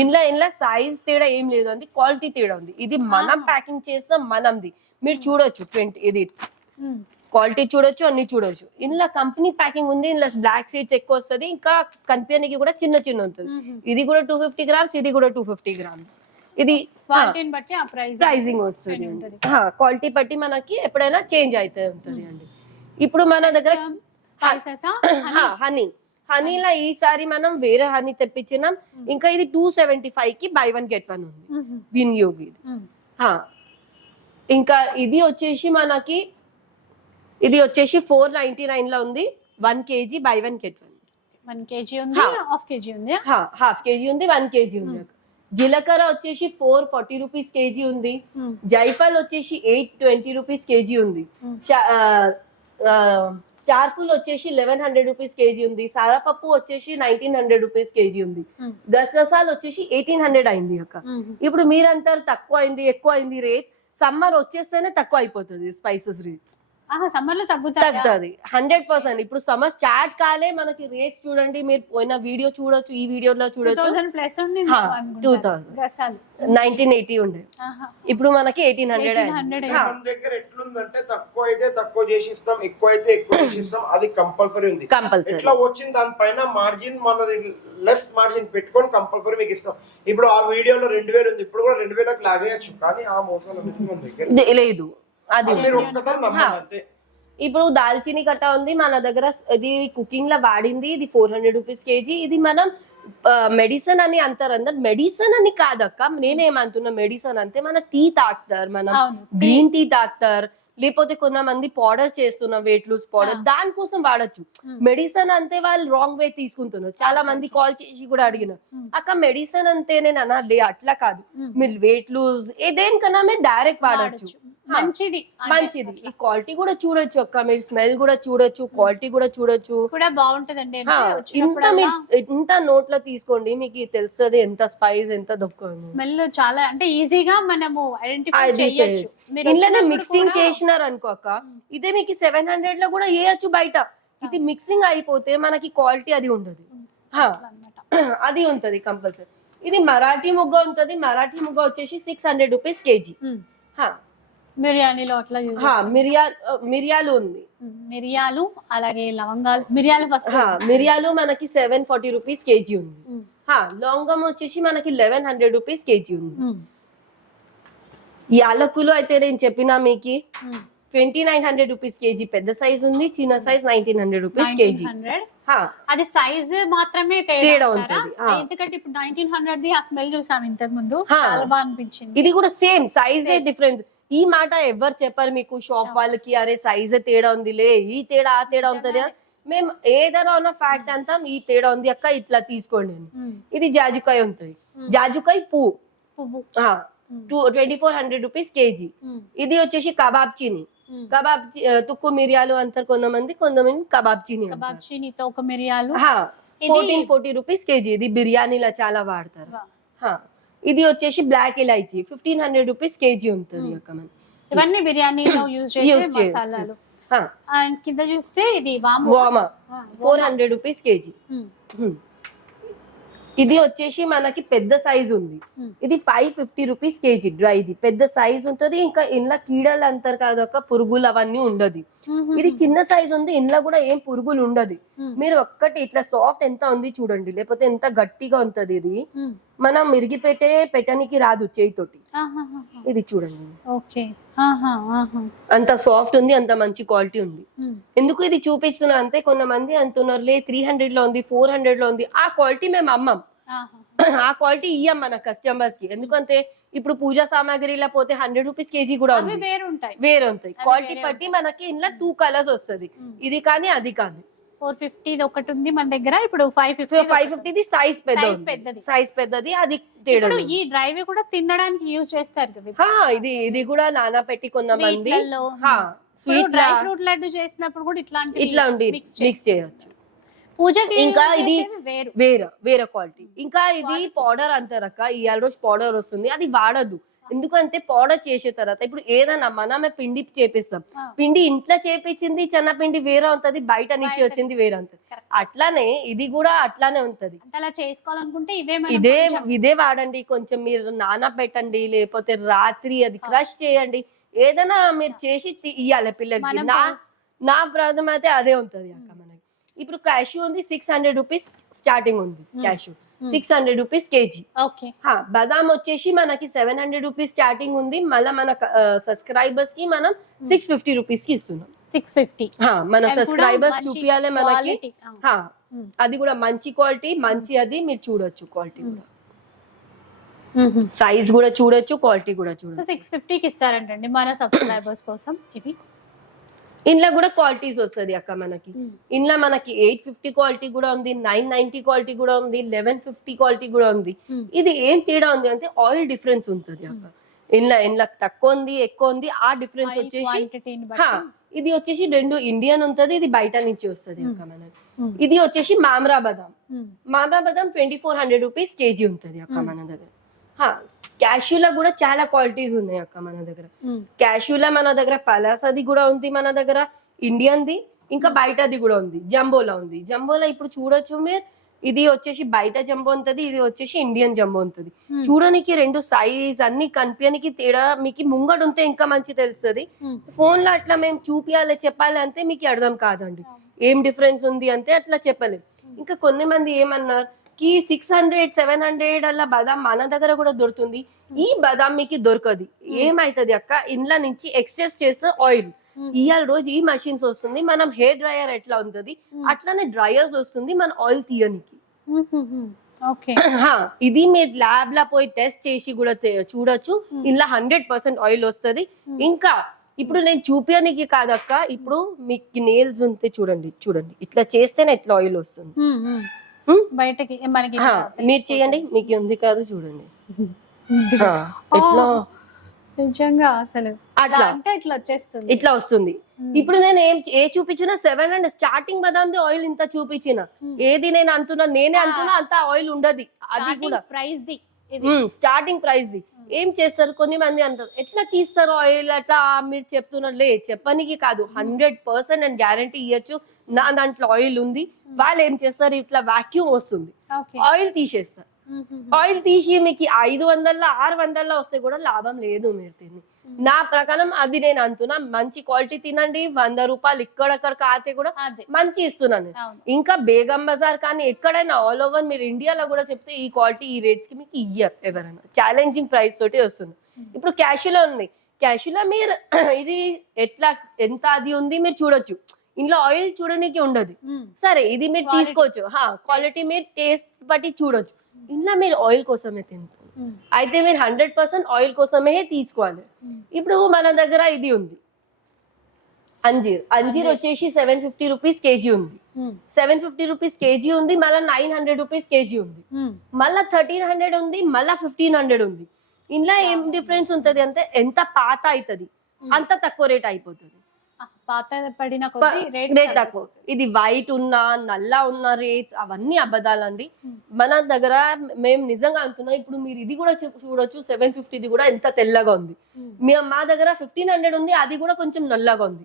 ఇంట్లో సైజ్ తేడా ఏం లేదు అండి, క్వాలిటీ తేడా ఉంది. ఇది మనం ప్యాకింగ్ చేస్తాం, మనది. మీరు చూడొచ్చు 20, ఇది క్వాలిటీ చూడొచ్చు, అన్ని చూడొచ్చు. ఇందులో కంపెనీ ప్యాకింగ్ ఉంది, ఇందులో బ్లాక్ సీడ్స్ ఎక్కువ వస్తుంది, ఇంకా కనిపించడానికి కూడా చిన్న ఉంటుంది. ఇది కూడా 250 గ్రామ్స్, ఇది కూడా 250 గ్రామ్స్. ఇది ప్రైజింగ్ వస్తుంది, క్వాలిటీ బట్టి మనకి ఎప్పుడైనా చేంజ్ అయితే ఉంటుంది అండి. ఇప్పుడు మన దగ్గర హనీలో ఈసారి మనం వేరే హనీ తెప్పించినాం. ఇంకా ఇది 275 కి బై 1 గెట్ 1 ఉంది, వినియోగ్. ఇది ఇంకా ఇది వచ్చేసి మనకి, ఇది వచ్చేసి 499 లో ఉంది. 1 kg బై 1 గెట్ 1. 1 kg ఉంది, ½ kg ఉంది, ½ kg ఉంది, 1 kg ఉంది. జీలకర్ర వచ్చేసి 440 రూపీస్ కేజీ ఉంది. జైఫల్ వచ్చేసి 820 రూపీస్ కేజీ ఉంది. స్టార్ ఫుల్ వచ్చేసి 1100 రూపీస్ కేజీ ఉంది. సారాపప్పు వచ్చేసి 1900 రూపీస్ కేజీ ఉంది. గసగసాలు వచ్చేసి 1800 అయింది అక్క. ఇప్పుడు మీరంటారు తక్కువ అయింది ఎక్కువ అయింది రేట్, సమ్మర్ వచ్చేస్తేనే తక్కువ అయిపోతుంది స్పైసెస్ రేట్స్. సమ్మర్ లో తగ్గుతుంది 100%. ఇప్పుడు సమ్మర్ స్టార్ట్ కాలే మనకి రేట్స్ చూడండి, మీరు పోయిన వీడియో చూడొచ్చు, ఈ వీడియోలో చూడొచ్చు. 1980 ఉండే, ఇప్పుడు మనకి 1800. మన దగ్గర ఎట్లుందంటే తక్కువ అయితే తక్కువ చేసి ఇస్తాం, ఎక్కువ అయితే ఎక్కువ చేసి ఇస్తాం. అది కంపల్సరీ ఉంది. ఎట్లా వచ్చింది దానిపైన మార్జిన్ మనది లెస్ మార్జిన్ పెట్టుకొని కంపల్సరీ మీకు ఇస్తాం. ఇప్పుడు ఆ వీడియోలో 2000 ఉంది, ఇప్పుడు కూడా 2000కి లాగేయచ్చు. కానీ ఆ మోసం మన దగ్గర లేదు. అది ఇప్పుడు దాల్చిని కట్ట ఉంది మన దగ్గర, ఇది కుకింగ్ లో వాడింది. ఇది 400 రూపీస్ కేజీ. ఇది మనం మెడిసిన్ అని అంటారు, అందరు మెడిసిన్ అని కాదక్క. నేనేమంటున్నా మెడిసిన్ అంటే మన టీ తాగుతారు, మనం గ్రీన్ టీ తాగుతారు, లేకపోతే కొంతమంది పౌడర్ చేస్తున్నాం, వెయిట్ లూస్ పౌడర్, దానికోసం వాడచ్చు. మెడిసిన్ అంటే వాళ్ళు రాంగ్ వే తీసుకుంటున్నారు. చాలా మంది కాల్ చేసి కూడా అడిగినారు, అక్క మెడిసిన్ అంటే నేను అనాలి, అట్లా కాదు, మీరు వెయిట్ లూజ్ ఏదేనికన్నా మీరు డైరెక్ట్ వాడచ్చు. మంచిది. ఈ క్వాలిటీ కూడా చూడొచ్చు అక్క, మీరు స్మెల్ కూడా చూడొచ్చు, క్వాలిటీ కూడా చూడొచ్చు, కూడా బాగుంటదండి. ఇంత నోట్లో తీసుకోండి, మీకు తెలుస్తుంది ఎంత స్పైస్ ఎంత దొక్కుతుంది. స్మెల్ చాలా అంటే ఈజీగా మనము ఐడెంటిఫై చేయొచ్చు. ఇంట్లోనే మిక్సింగ్ చేసినారు అనుకో అక్క, ఇదే మీకు 700 లో కూడా వేయచ్చు బయట. ఇది మిక్సింగ్ అయిపోతే మనకి క్వాలిటీ అది ఉండదు, అది ఉంటది కంపల్సరీ. ఇది మరాఠీ ముగ్గ ఉంటది. మరాఠీ ముగ్గ వచ్చేసి 600 రూపీస్ కేజీ. బిర్యానీలో అట్లా మిరియాలు ఉంది, మిరియాలు అలాగే లవంగాలు. మిరియాలు ఫస్ట్ మిరియాలు మనకి 740 రూపీస్ కేజీ ఉంది. లవంగం వచ్చేసి మనకి 1100 రూపీస్ కేజీ ఉంది. యాలకులు అయితే నేను చెప్పినా మీకు 2900 రూపీస్ కేజీ పెద్ద సైజ్ ఉంది, చిన్న సైజ్ 1900 రూపీస్ కేజీ. అది సైజ్ మాత్రమే తేడా ఉంటుంది. ఎందుకంటే ఇప్పుడు 1900 ఆ స్మెల్ చూసాం ఇంతకు ముందు, చాలా బాగా అనిపించింది. ఇది కూడా సేమ్ సైజ్ డిఫరెన్స్. ఈ మాట ఎవరు చెప్పారు మీకు షాప్ వాళ్ళకి, అరే సైజ్ తేడా ఉందిలే, ఈ తేడా ఆ తేడా ఉంటది. మేము ఏదైనా ఉన్న ఫ్యాక్ట్ అంతా ఈ తేడా ఉంది అక్క ఇట్లా తీసుకోండి. ఇది జాజికాయ ఉంటుంది, జాజికాయ పువ్వు 2400 రూపీస్ కేజీ. ఇది వచ్చేసి కబాబ్ చీని, కబాబ్ తుక్కు మిరియాలు అంటారు కొంతమంది కబాబ్ చీనీతో ఒక మిరియాలు 1440 రూపీస్ కేజీ. ఇది బిర్యానీలో చాలా వాడతారు. ఇది వచ్చేసి బ్లాక్ ఇలాచి 1500 రూపీస్ కేజీ ఉంటుంది అక్క. ఇవన్నీ బిర్యానీలో యూజ్ చేసే మసాలాలు. అండ్ కింద చూస్తే ఇది వామా 400 రూపీస్ కేజీ. ఇది వచ్చేసి మనకి పెద్ద సైజ్ ఉంది, ఇది 550 రూపీస్ కేజీ డ్రై. ఇది పెద్ద సైజ్ ఉంటది. ఇంకా ఇంట్లో కీడలు అంటారు కాదు ఒక పురుగులు అవన్నీ ఉండదు. ఇది చిన్న సైజ్ ఉంది, ఇంట్లో కూడా ఏం పురుగులు ఉండదు. మీరు ఒక్కటి ఇట్లా సాఫ్ట్ ఎంత ఉంది చూడండి, లేకపోతే ఎంత గట్టిగా ఉంటది. ఇది మనం మిరిగి పెట్టడానికి రాదు చేయితోటి. ఇది చూడండి అంత సాఫ్ట్ ఉంది, అంత మంచి క్వాలిటీ ఉంది. ఎందుకు ఇది చూపిస్తున్నా అంటే కొంతమంది అంటున్నారు 300 లో ఉంది, 400 లో ఉంది. ఆ క్వాలిటీ మేము అమ్మం, ఆ క్వాలిటీ ఇయ్యం మన కస్టమర్స్ కి. ఎందుకంటే ఇప్పుడు పూజా సామాగ్రిలో పోతే 100 రూపీస్ కేజీ కూడా వేరే ఉంటాయి. క్వాలిటీ బట్టి మనకి ఇంట్లో 2 కలర్స్ వస్తుంది, ఇది కానీ అది కానీ. 450 ఒకటి ఉంది మన దగ్గర, ఇప్పుడు 550 సైజ్ పెద్దది, అది తేడా. ఈ డ్రైవ్ కూడా తినడానికి యూజ్ చేస్తారు కదా. ఇది కూడా నానా పెట్టి కొంతమంది స్వీట్ డ్రై ఫ్రూట్ లడ్డు చేసినప్పుడు కూడా ఇట్లాంటి మిక్స్ చేయొచ్చు. పూజకి ఇంకా ఇది వేరే క్వాలిటీ. ఇంకా ఇది పౌడర్ అంటారక్క, ఈ రోజు పౌడర్ వస్తుంది, అది వాడద్దు. ఎందుకంటే పౌడర్ చేసే తర్వాత ఇప్పుడు ఏదైనా మనమే పిండి చేపిస్తాం, పిండి ఇంట్లో చేపించింది చెన్నపిండి వేరే ఉంటది, బయట నుంచి వచ్చింది వేరే ఉంటది. అట్లానే ఇది కూడా అట్లానే ఉంటది. అలా చేసుకోవాలనుకుంటే ఇదే వాడండి. కొంచెం మీరు నానా పెట్టండి, లేకపోతే రాత్రి అది క్రష్ చేయండి, ఏదైనా మీరు చేసి ఇయ్యాలి పిల్లలకి. నా ప్రాబ్లం అయితే అదే ఉంటది అక్క. మనకి ఇప్పుడు క్యాష్యూ ఉంది 600 రూపీస్ స్టార్టింగ్ ఉంది, క్యాష్యూ 600 రూపీస్ కేజీ. బదాం వచ్చేసి మనకి 700 రూపీస్ స్టార్టింగ్ ఉంది. మళ్ళీ మన సబ్స్క్రైబర్స్ కి మనం 650 రూపీస్ కి ఇస్తున్నాం. 650 మన సబ్స్క్రైబర్స్ చూపియాలి మనకి. అది కూడా మంచి క్వాలిటీ, మంచి అది మీరు చూడొచ్చు. క్వాలిటీ కూడా సైజ్ కూడా చూడొచ్చు, క్వాలిటీ కూడా చూడొచ్చు. 650 కి ఇస్తారంటండి మన సబ్స్క్రైబర్స్ కోసం. ఇంట్లో కూడా క్వాలిటీస్ వస్తుంది అక్క మనకి. ఇంట్లో మనకి 850 క్వాలిటీ కూడా ఉంది, 990 క్వాలిటీ కూడా ఉంది, 1150 క్వాలిటీ కూడా ఉంది. ఇది ఏం తేడా ఉంది అంటే ఆయిల్ డిఫరెన్స్ ఉంటుంది అక్క. ఇంట్లో తక్కువ ఉంది, ఎక్కువ ఉంది, ఆ డిఫరెన్స్ వచ్చేసి ఇది వచ్చేసి రెండు ఇండియన్ ఉంటది, ఇది బయట నుంచి వస్తుంది అక్క మనకి. ఇది వచ్చేసి మామ్రా బదాం. మామ్రా బదాం 2400 రూపీస్ కేజీ ఉంటది అక్క మన దగ్గర. క్యాష్యూలో కూడా చాలా క్వాలిటీస్ ఉన్నాయి అక్క మన దగ్గర. క్యాష్యూలో మన దగ్గర పలాసది కూడా ఉంది మన దగ్గర, ఇండియన్ది, ఇంకా బయటది కూడా ఉంది, జంబోలో ఉంది. జంబోలో ఇప్పుడు చూడొచ్చు మీరు, ఇది వచ్చేసి బయట జంబో ఉంటది, ఇది వచ్చేసి ఇండియన్ జంబో ఉంటది. చూడడానికి రెండు సైజ్ అన్ని కనిపించడానికి తేడా మీకు ముంగడు ఉంటే ఇంకా మంచి తెలుస్తుంది. ఫోన్ లో అట్లా మేము చూపియాలి చెప్పాలి అంటే మీకు అర్థం కాదండి ఏం డిఫరెన్స్ ఉంది అంటే అట్లా చెప్పలేము. ఇంకా కొన్ని మంది ఏమన్నారు కి 600-700 అలా బదాం మన దగ్గర కూడా దొరుకుతుంది, ఈ బదాం మీకు దొరకదు. ఏమైతుంది అక్క, ఇండ్ల నుంచి ఎక్సెస్ చేసే ఆయిల్ ఇవాళ రోజు ఈ మషిన్స్ వస్తుంది, మనం హెయిర్ డ్రైయర్ ఎట్లా ఉంటది అట్లానే డ్రైయర్స్ వస్తుంది మన ఆయిల్ తీయనికి. ఇది మీరు ల్యాబ్ లా పోయి టెస్ట్ చేసి కూడా చూడొచ్చు, ఇంట్లో 100% ఆయిల్ వస్తుంది. ఇంకా ఇప్పుడు నేను చూపించడానికి కాదక్క, ఇప్పుడు మీకు నేల్స్ ఉంటే చూడండి, చూడండి ఇట్లా చేస్తేనే ఇట్లా ఆయిల్ వస్తుంది. బయటకి మనకి మీరు చేయండి, మీకు ఉంది కాదు చూడండి ఇట్లా నిజంగా అసలు అట్లా అంటే ఇట్లా వచ్చేస్తుంది, ఇట్లా వస్తుంది. ఇప్పుడు నేను ఏ చూపించినా 700 స్టార్టింగ్ బదాంది ఆయిల్ ఇంత చూపించిన, ఏది నేను అంటున్నా నేనే అంటున్నా అంత ఆయిల్ ఉండదు. అది కూడా price the starting price the. ఏం చేస్తారు కొన్ని మంది అంటారు ఎట్లా తీస్తారు ఆయిల్ అట్లా, మీరు చెప్తున్నారు లే చెప్పనికి కాదు, 100% నేను గ్యారంటీ ఇవ్వచ్చు నా దాంట్లో ఆయిల్ ఉంది. వాళ్ళు ఏం చేస్తారు ఇట్లా వాక్యూమ్ వస్తుంది, ఆయిల్ తీసేస్తారు. ఆయిల్ తీసి మీకు 500-600 వస్తే కూడా లాభం లేదు మీరు తిని. నా ప్రకారం అది నేను అంటున్నా, మంచి క్వాలిటీ తినండి, 100 రూపాయలు ఇక్కడక్కడ కాతే కూడా మంచి ఇస్తున్నాను. ఇంకా బేగం బజార్ కానీ ఎక్కడైనా ఆల్ ఓవర్ మీరు ఇండియాలో కూడా చెప్తే ఈ క్వాలిటీ ఈ రేట్స్ కి మీకు ఇయ్యరు ఎవరైనా, ఛాలెంజింగ్ ప్రైస్ తోటి వస్తుంది. ఇప్పుడు క్యాష్యూలో ఉంది, క్యాష్యూలో మీరు ఇది ఎట్లా ఎంత అది ఉంది మీరు చూడొచ్చు, ఇంట్లో ఆయిల్ చూడడానికి ఉండదు. సరే ఇది మీరు తీసుకోవచ్చు, క్వాలిటీ మీరు టేస్ట్ బట్టి చూడొచ్చు. ఇంట్లో మీరు ఆయిల్ కోసమే తింటారు అయితే మీరు 100% ఆయిల్ కోసమే తీసుకోవాలి. ఇప్పుడు మన దగ్గర ఇది ఉంది అంజీర్, అంజీర్ వచ్చేసి 750 రూపీస్ కేజీ ఉంది, 750 రూపీస్ కేజీ ఉంది, మళ్ళీ 900 రూపీస్ కేజీ ఉంది, మళ్ళా 1300 ఉంది, మళ్ళా 1500 ఉంది. ఇంట్లో ఏం డిఫరెన్స్ ఉంటది అంటే ఎంత పాత అవుతుంది అంత తక్కువ రేట్ అయిపోతుంది, పాత పడిన కొద్ది రేట్ తక్కువ. ఇది వైట్ ఉన్నా నల్ల ఉన్న రేట్స్ అవన్నీ అబద్ధాలండి. మన దగ్గర మేము నిజంగా అంటున్నాం, ఇప్పుడు మీరు ఇది కూడా చూడొచ్చు 750 కూడా ఎంత తెల్లగా ఉంది. మా దగ్గర 1500 ఉంది, అది కూడా కొంచెం నల్లగా ఉంది,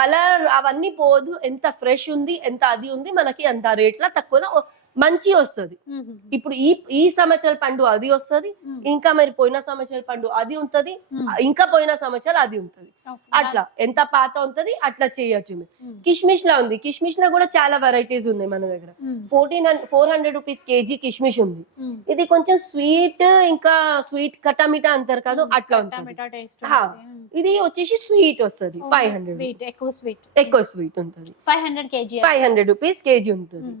కలర్ అవన్నీ పోదు, ఎంత ఫ్రెష్ ఉంది ఎంత అది ఉంది, మనకి అంత రేట్ల తక్కువ మంచి వస్తుంది. ఇప్పుడు ఈ సంవత్సరాల పండు అది వస్తుంది, ఇంకా మరి పోయిన సంవత్సరాల పండు అది ఉంటది, ఇంకా పోయిన సంవత్సరాలు అది ఉంటది, అట్లా ఎంత పాత ఉంటది అట్లా చేయొచ్చు. కిష్మిష్ లా ఉంది, కిష్మిష్ లో కూడా చాలా వెరైటీస్ ఉన్నాయి మన దగ్గర. 400 రూపీస్ కేజీ కిష్మిష్ ఉంది. ఇది కొంచెం స్వీట్, ఇంకా స్వీట్ కటామిటా అంటారు కదా అట్లా ఉంటుంది. ఇది వచ్చేసి స్వీట్ వస్తుంది 500, ఎక్కువ స్వీట్ ఉంటుంది, 500 రూపీస్ కేజీ ఉంటుంది.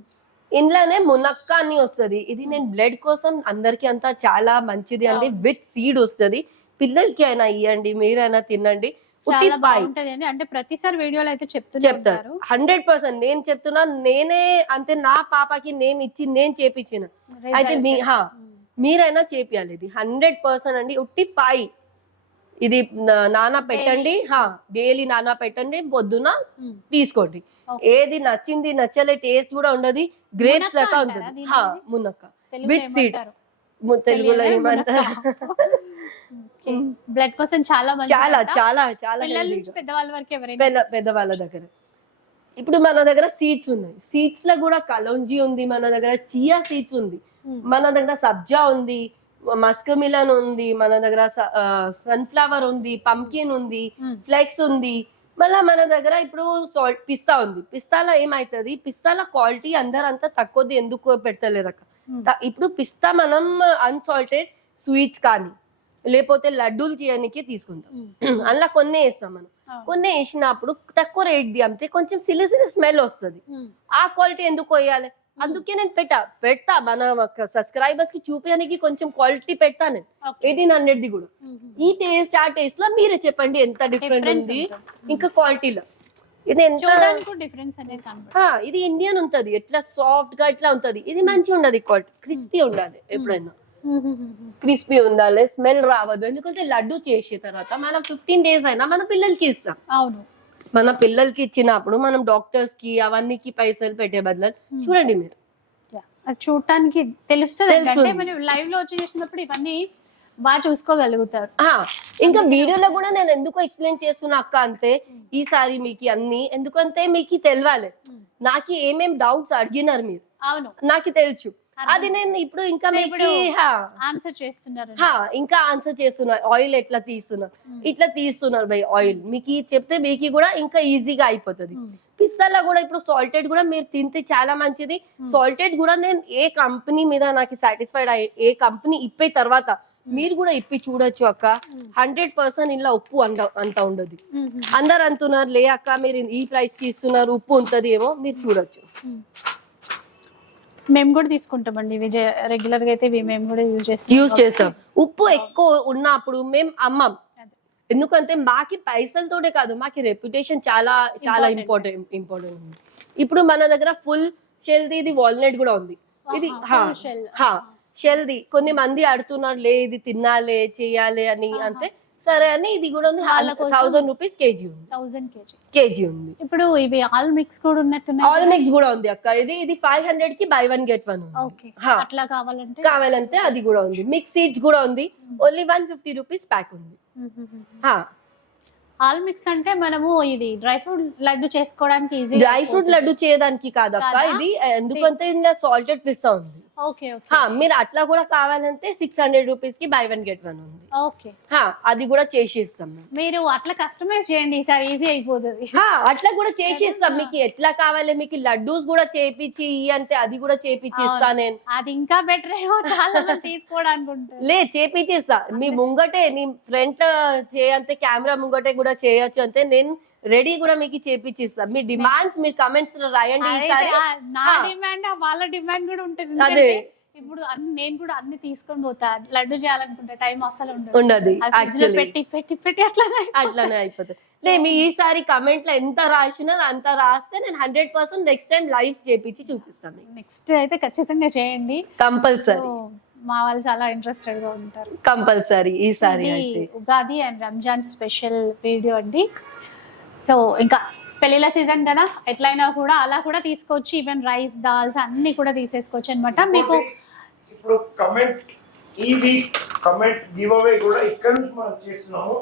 ఇంట్లోనే మునక్క అని వస్తుంది, ఇది నేను బ్లడ్ కోసం అందరికి అంతా చాలా మంచిది అండి, విత్ సీడ్ వస్తుంది. పిల్లలకి అయినా ఇవ్వండి, మీరైనా తినండి, అంటే ప్రతిసారి వీడియోలో అయితే చెప్తారు 100%. నేను చెప్తున్నా, నేనే అంటే నా పాపకి నేను ఇచ్చి నేను చేపించిన, అయితే మీరైనా చేపియాలి. ఇది 100% అండి. ఉట్టి పాయి ఇది నానా పెట్టండి, డైలీ నానా పెట్టండి, పొద్దున తీసుకోండి. ఏది నచ్చింది నచ్చలే టేస్ట్ కూడా ఉండదు, గ్రేప్స్ లెక్క ఉంటుంది. మునక్క విత్ సీడ్, తెలుగులో ఏమంటారు, బ్లడ్ కోసం చాలా చాలా చాలా చాలా పెద్దవాళ్ళ వరకు పెద్దవాళ్ళ దగ్గర. ఇప్పుడు మన దగ్గర సీడ్స్ ఉన్నాయి, సీడ్స్ లో కూడా కలోంజీ ఉంది, మన దగ్గర చియా సీడ్స్ ఉంది, మన దగ్గర సబ్జా ఉంది, మస్క్ మిలన్ ఉంది, మన దగ్గర సన్ఫ్లవర్ ఉంది, పంకిన్ ఉంది, ఫ్లెక్స్ ఉంది. మళ్ళా మన దగ్గర ఇప్పుడు పిస్తా ఉంది. పిస్తాలో ఏమైతుంది, పిస్తాల క్వాలిటీ అందరంతా తక్కువది ఎందుకు పెడతలేరక్క. ఇప్పుడు పిస్తా మనం అన్సాల్టెడ్ స్వీట్స్ కానీ లేకపోతే లడ్డూలు చేయడానికి తీసుకుంటాం, అందులో కొన్ని వేస్తాం మనం. కొన్ని వేసినప్పుడు తక్కువ రేట్ అమ్మితే కొంచెం సిలి స్మెల్ వస్తుంది, ఆ క్వాలిటీ ఎందుకు వేయాలి? అందుకే నేను పెడతా మన సబ్స్క్రైబర్స్ కి చూపించడానికి కొంచెం క్వాలిటీ పెడతా నేను. 1800 కూడా ఈ టేస్ట్ ఆ టేస్ట్ లో మీరే చెప్పండి ఎంత డిఫరెంట్ ఉంది ఇంకా క్వాలిటీలో. ఇది ఎంత చూడడానికి డిఫరెన్స్ అనేది కనబడుతుంది. ఇది ఇండియన్ ఉంటది, ఎట్లా సాఫ్ట్ గా ఇట్లా ఉంటది. ఇది మంచిగా ఉండదు, క్వాలిటీ క్రిస్పీ ఉండాలి. ఎప్పుడైనా క్రిస్పీ ఉండాలి, స్మెల్ రావద్దు. ఎందుకంటే లడ్డు చేసే తర్వాత మనం 15 days అయినా మన పిల్లలకి ఇస్తాం. అవును, మన పిల్లలకి ఇచ్చినప్పుడు మనం డాక్టర్స్ కి అవన్నీకి పైసలు పెట్టే బదులు చూడండి మీరు, అది చూడటానికి తెలుస్తుంది. తెలుస్తుంది. అంటే మనం లైవ్ లో వచ్చి చూసినప్పుడు ఇవన్నీ బాగా చూసుకోగలుగుతారు. ఇంకా వీడియోలో కూడా నేను ఎందుకు ఎక్స్ప్లెయిన్ చేస్తున్నా అక్క అంటే ఈసారి మీకు అన్ని ఎందుకంటే మీకు తెలియాలి. నాకు ఏమేం డౌట్స్ అడిగినారు మీరు, అవును, నాకు తెలుసు. అది నేను ఇప్పుడు ఇంకా మీకు ఆన్సర్ చేస్తున్నారు. ఇంకా ఆన్సర్ చేస్తున్నా. ఆయిల్ ఎట్లా తీస్తున్నారు, ఇట్లా తీస్తున్నారు బై ఆయిల్ మీకు చెప్తే మీకు కూడా ఇంకా ఈజీగా అయిపోతుంది. పిస్తాలో కూడా ఇప్పుడు సాల్టెడ్ కూడా మీరు తింటే చాలా మంచిది. సాల్టెడ్ కూడా నేను ఏ కంపెనీ మీద నాకు సాటిస్ఫైడ్ ఏ కంపెనీ ఇప్పే తర్వాత మీరు కూడా ఇప్పి చూడొచ్చు అక్క. 100% ఇలా ఉప్పు అంత ఉండదు. అందరు అంటున్నారు లే అక్క మీరు ఈ ప్రైస్ కి ఇస్తున్నారు ఉప్పు ఉంటది ఏమో, మీరు చూడొచ్చు. మేము కూడా తీసుకుంటామండి ఇవి రెగ్యులర్ గా అయితే మేము కూడా యూజ్ చేస్తాం. ఉప్పు ఎక్కువ ఉన్నప్పుడు మేము అమ్మం. ఎందుకంటే మాకి పైసలతోటే కాదు, మాకి రెప్యుటేషన్ చాలా చాలా ఇంపార్టెంట్ ఉంది. ఇప్పుడు మన దగ్గర ఫుల్ షెల్ది ఇది వాల్నట్ కూడా ఉంది. ఇది షెల్ది కొన్ని మంది అడుగుతున్నారు లే ఇది తినాలే చేయాలి అని, అంతే సరే అని ఇది కూడా ఉంది. 1000 rupees కేజీ ఉంది. 1000 కేజీ ఉంది. ఇప్పుడు ఇవి ఆల్ మిక్స్ కూడా ఉన్నట్టున్నాయి. ఆల్ మిక్స్ కూడా ఉంది అక్క. ఇది 500 కి buy 1 get 1 ఉంది. ఓకే, అట్లా కావాలంటే అది కూడా ఉంది. మిక్స్ సీడ్స్ కూడా ఉంది. ఓన్లీ 150 rupees ప్యాక్ ఉంది. ఆల్ మిక్స్ అంటే మనము ఇది డ్రై ఫ్రూట్ లడ్డు చేసుకోవడానికి ఈజీ. డ్రై ఫ్రూట్ లడ్డు చేయడానికి కాదు అక్క ఇది, ఎందుకంటే ఇందులో సాల్టెడ్ పిస్తా ఉంది. ఓకే, మీరు అట్లా కూడా కావాలంటే 600 rupees కి buy 1 get 1 ఉంది. ఓకే, అది కూడా చేసి ఇస్తాం. మీరు అట్లా కస్టమైజ్ చేయండి, ఈసారి ఈజీ అయిపోతుంది. అట్లా కూడా చేసి ఇస్తాం. మీకు ఎట్లా కావాలి, మీకు లడ్డూస్ కూడా చేపించి అంటే అది కూడా చేపించి ఇస్తా నేను. అది ఇంకా బెటర్ ఏమో, చాలా మంది తీసుకోవడానికి ఉంటుంది. లే చేపించి ఇస్తా. మీ ముంగటే నీ ఫ్రంట్ చేయంతే కెమెరా ముంగటే కూడా చేయొచ్చు అంటే నేను రెడీ కూడా మీకు చేపించిస్తా. మీ డిమాండ్స్ మీ కమెంట్స్ లో రాయండి. నా డిమాండ్ వాళ్ళ డిమాండ్ కూడా ఉంటుంది. అదే ఇప్పుడు నేను కూడా అన్ని తీసుకొని పోతా, లడ్డు చేయాలనుకుంటే టైం అసలు ఉండదు. పెట్టి పెట్టి పెట్టి అట్లానే అయిపోతుంది. మీ ఈసారి కమెంట్ లో ఎంత రాసినా అంత రాస్తే నేను 100% నెక్స్ట్ టైం లైవ్ చేపించి చూపిస్తాను. నెక్స్ట్ అయితే ఖచ్చితంగా చేయండి, కంపల్సరీ. మా వాళ్ళు చాలా ఇంట్రెస్టెడ్ గా ఉంటారు. కంపల్సరీ ఈసారి Ugadi and Ramzan special video అండి. సో ఇంకా పెళ్లిళ్ళ సీజన్ కదా, ఎట్లయినా కూడా అలా కూడా తీసుకోవచ్చు. ఈవెన్ రైస్ దాల్స్ అన్ని కూడా తీసేసుకోవచ్చు అనమాట. మీకు ఇప్పుడు కమెంట్ ఈ వీక్ కమెంట్ గివ్ అవే కూడా ఇక్కడ నుంచి మనం చేస్తున్నాము.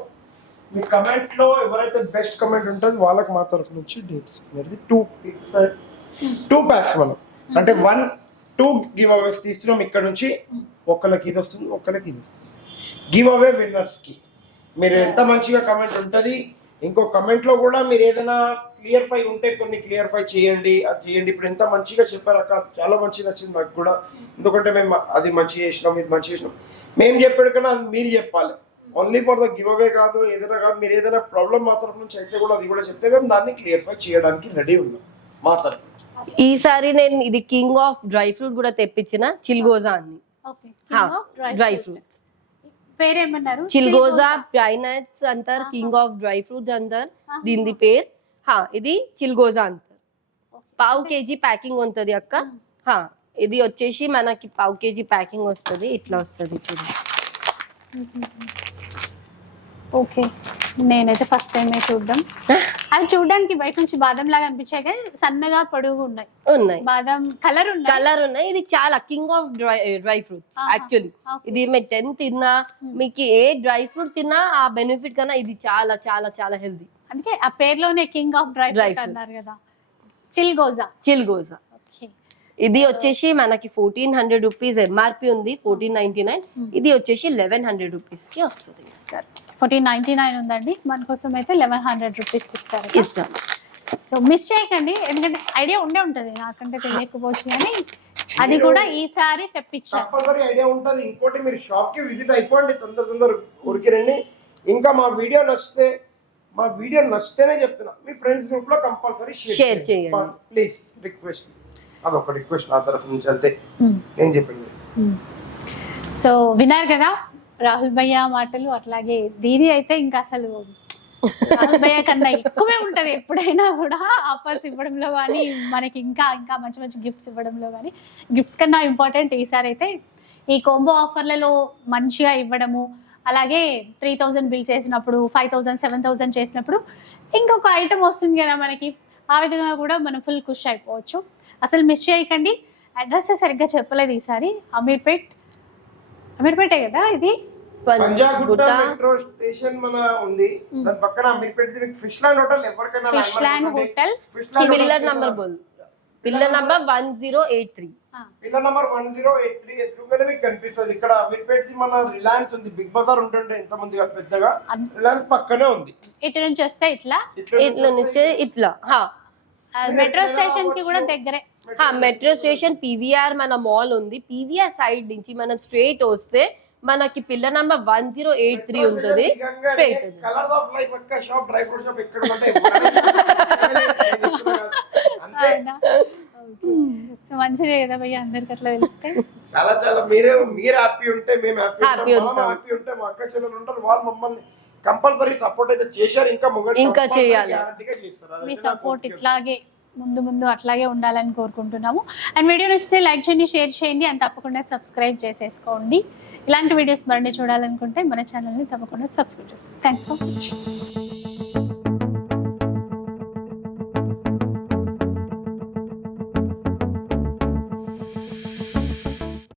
మీ కమెంట్ లో ఎవరైతే బెస్ట్ కమెంట్ ఉంటుందో వాళ్ళకి మా తరఫు నుంచి డేట్స్ 2 packs మనం అంటే 2 గివ్ అవేస్ తీస్తున్నాం. ఇక్కడ నుంచి ఒకళ్ళకి ఇది వస్తుంది, ఒకళ్ళకి ఇది వస్తుంది. గివ్ అవే విన్నర్స్ కి మీరు ఎంత మంచిగా కమెంట్ ఉంటుంది. ఇంకో కమెంట్ లో కూడా మీరు ఏదైనా క్లియర్ఫై ఉంటే కొన్ని క్లియర్ఫై చేయండి, అది చేయండి. ఇప్పుడు ఎంత మంచిగా చెప్పారు అక్క, చాలా మంచిగా నచ్చింది నాకు కూడా. ఎందుకంటే మేము అది మంచి చేసినాం, ఇది మంచి చేసినాం. మేము చెప్పాడు కన్నా అది మీరు చెప్పాలి. Only for the give away కాదు, ఏదైనా కాదు. మీరు ఏదైనా ప్రాబ్లం మా తరఫు నుంచి అయితే కూడా అది కూడా చెప్తే మేము దాన్ని క్లియర్ఫై చేయడానికి రెడీ ఉన్నాం మా తరఫు. ఈసారి నేను ఇది కింగ్ ఆఫ్ డ్రై ఫ్రూట్ కూడా తెప్పించిన చిల్గోజా అని. Dry fruits పేరేమన్నారు? చిల్గోజా పైనట్స్ అంటారు, కింగ్ ఆఫ్ డ్రై ఫ్రూట్స్ అంటారు దీని పేరు. ఇది చిల్గోజా అంటారు. 1/2 kg ప్యాకింగ్ ఉంటది అక్క. ఇది వచ్చేసి మనకి 1/2 kg ప్యాకింగ్ వస్తుంది. ఇట్లా వస్తుంది చూడండి. ఓకే, నేనైతే ఫస్ట్ టైం చూడడం. అవి చూడడానికి బయట నుంచి బాదం లాగా అనిపించాయి కానీ సన్నగా పొడుగు ఉన్నాయి. బాదం కలర్ ఉన్నాయి. ఇది చాలా king of dry fruits actually. ఇది మీరు 10 తిన్నా, మీకు ఏ డ్రై ఫ్రూట్ తిన్నా ఆ బెనిఫిట్ కన్నా ఇది చాలా చాలా చాలా హెల్దీ. అందుకే ఆ పేరులోనే కింగ్ ఆఫ్ డ్రై ఫ్రూట్ అన్నారు కదా. చిల్గోజా. ఇది వచ్చేసి మనకి 1400 rupees ఎంఆర్పి ఉంది. 1499. ఇది వచ్చేసి 1100 rupees కి వస్తుంది. 1499 ఉందండి, మన కోసం అయితే 1100 rupees కి ఇస్తాం. సో మిస్ చేయకండి, ఎందుకంటే ఐడియా ఉంటది, నాకంటే తెలియకపోవచ్చు కానీ అది కూడా ఈసారి తెప్పించారు. ఐడియా ఉంటుంది. ఇంకోటి మీరు షాప్ కి విజిట్ అయిపోండి, తొందర ఉరికిరండి. ఇంకా మా వీడియో నచ్చితేనే చెప్తున్నా, మీ ఫ్రెండ్స్ గ్రూప్ లో కంపల్సరీ షేర్ చేయండి ప్లీజ్. రిక్వెస్ట్, అదొక రిక్వెస్ట్ నా తరఫు నుంచి, అంతే. ఏం చెప్పింది. సో విన్నారు కదా రాహుల్ భయ్య మాటలు. అట్లాగే దీది అయితే ఇంకా అసలు 40 కన్నా ఎక్కువే ఉంటది ఎప్పుడైనా కూడా ఆఫర్స్ ఇవ్వడంలో కానీ మనకి ఇంకా ఇంకా మంచి మంచి గిఫ్ట్స్ ఇవ్వడంలో కానీ. గిఫ్ట్స్ కన్నా ఇంపార్టెంట్ ఈసారి అయితే ఈ కాంబో ఆఫర్లలో మంచిగా ఇవ్వడము, అలాగే 3000 బిల్ చేసినప్పుడు 5000 7000 చేసినప్పుడు ఇంకొక ఐటమ్ వస్తుంది కదా మనకి, ఆ విధంగా కూడా మనం ఫుల్ ఖుషి అయిపోవచ్చు. అసలు మిస్ చేయకండి. అడ్రస్ సరిగ్గా చెప్పలేదు ఈసారి. అమీర్పేటే కదా ఇది, పంజాగుట్ట మెట్రో స్టేషన్ మన ఉంది, దాని పక్కన అమీర్పేట ఫిష్ ల్యాండ్ హోటల్. ఎవరికైనా fish land hotel pillar number 1083, pillar number 1083 ఎదురుగానే మీకు కనిపిస్తుంది. ఇక్కడ అమీర్పేట మన రిలయన్స్ ఉంది, బిగ్ బజార్ ఉంటుంటే ఎంత మంది పెద్దగా, రిలయన్స్ పక్కనే ఉంది. ఇటు నుంచి వస్తే ఇట్లా ఇట్లా మెట్రో స్టేషన్ కి కూడా దగ్గరే. మెట్రో స్టేషన్ పీవీఆర్ మన మాల్ ఉంది. పీవీఆర్ సైడ్ నుంచి మనం స్ట్రైట్ వస్తే మనకి పిల్లర్ నంబర్ 1083 ఉంటుంది. స్ట్రైట్ కలర్స్ ఆఫ్ లైఫ్ అక్క షాప్, డ్రై ఫ్రూట్ షాప్ ఎక్కడ ఉంటాయి అంతే. మంచిదే కదా భయ్య, అందరికి అట్లా తెలిస్తే. చాలా చాలా మీరు హ్యాపీ ఉంటే మేము హ్యాపీ ఉంటాం, హ్యాపీ ఉంటే మా అక్క చెల్లెలు ఉంటారు, వాళ్ళు మమ్మల్ని కంపల్సరీ సపోర్ట్ అయితే చేశారు, ఇంకా చేయాలి. మీ సపోర్ట్ ఇట్లాగే ముందు అట్లాగే ఉండాలని కోరుకుంటున్నాము. అండ్ వీడియో నచ్చితే లైక్ చేయండి, షేర్ చేయండి, అండ్ తప్పకుండా సబ్స్క్రైబ్ చేసేసుకోండి. ఇలాంటి వీడియోస్ మరిన్ని చూడాలనుకుంటే మన ఛానల్ని తప్పకుండా సబ్స్క్రైబ్ చేసుకోండి. Thanks for watching.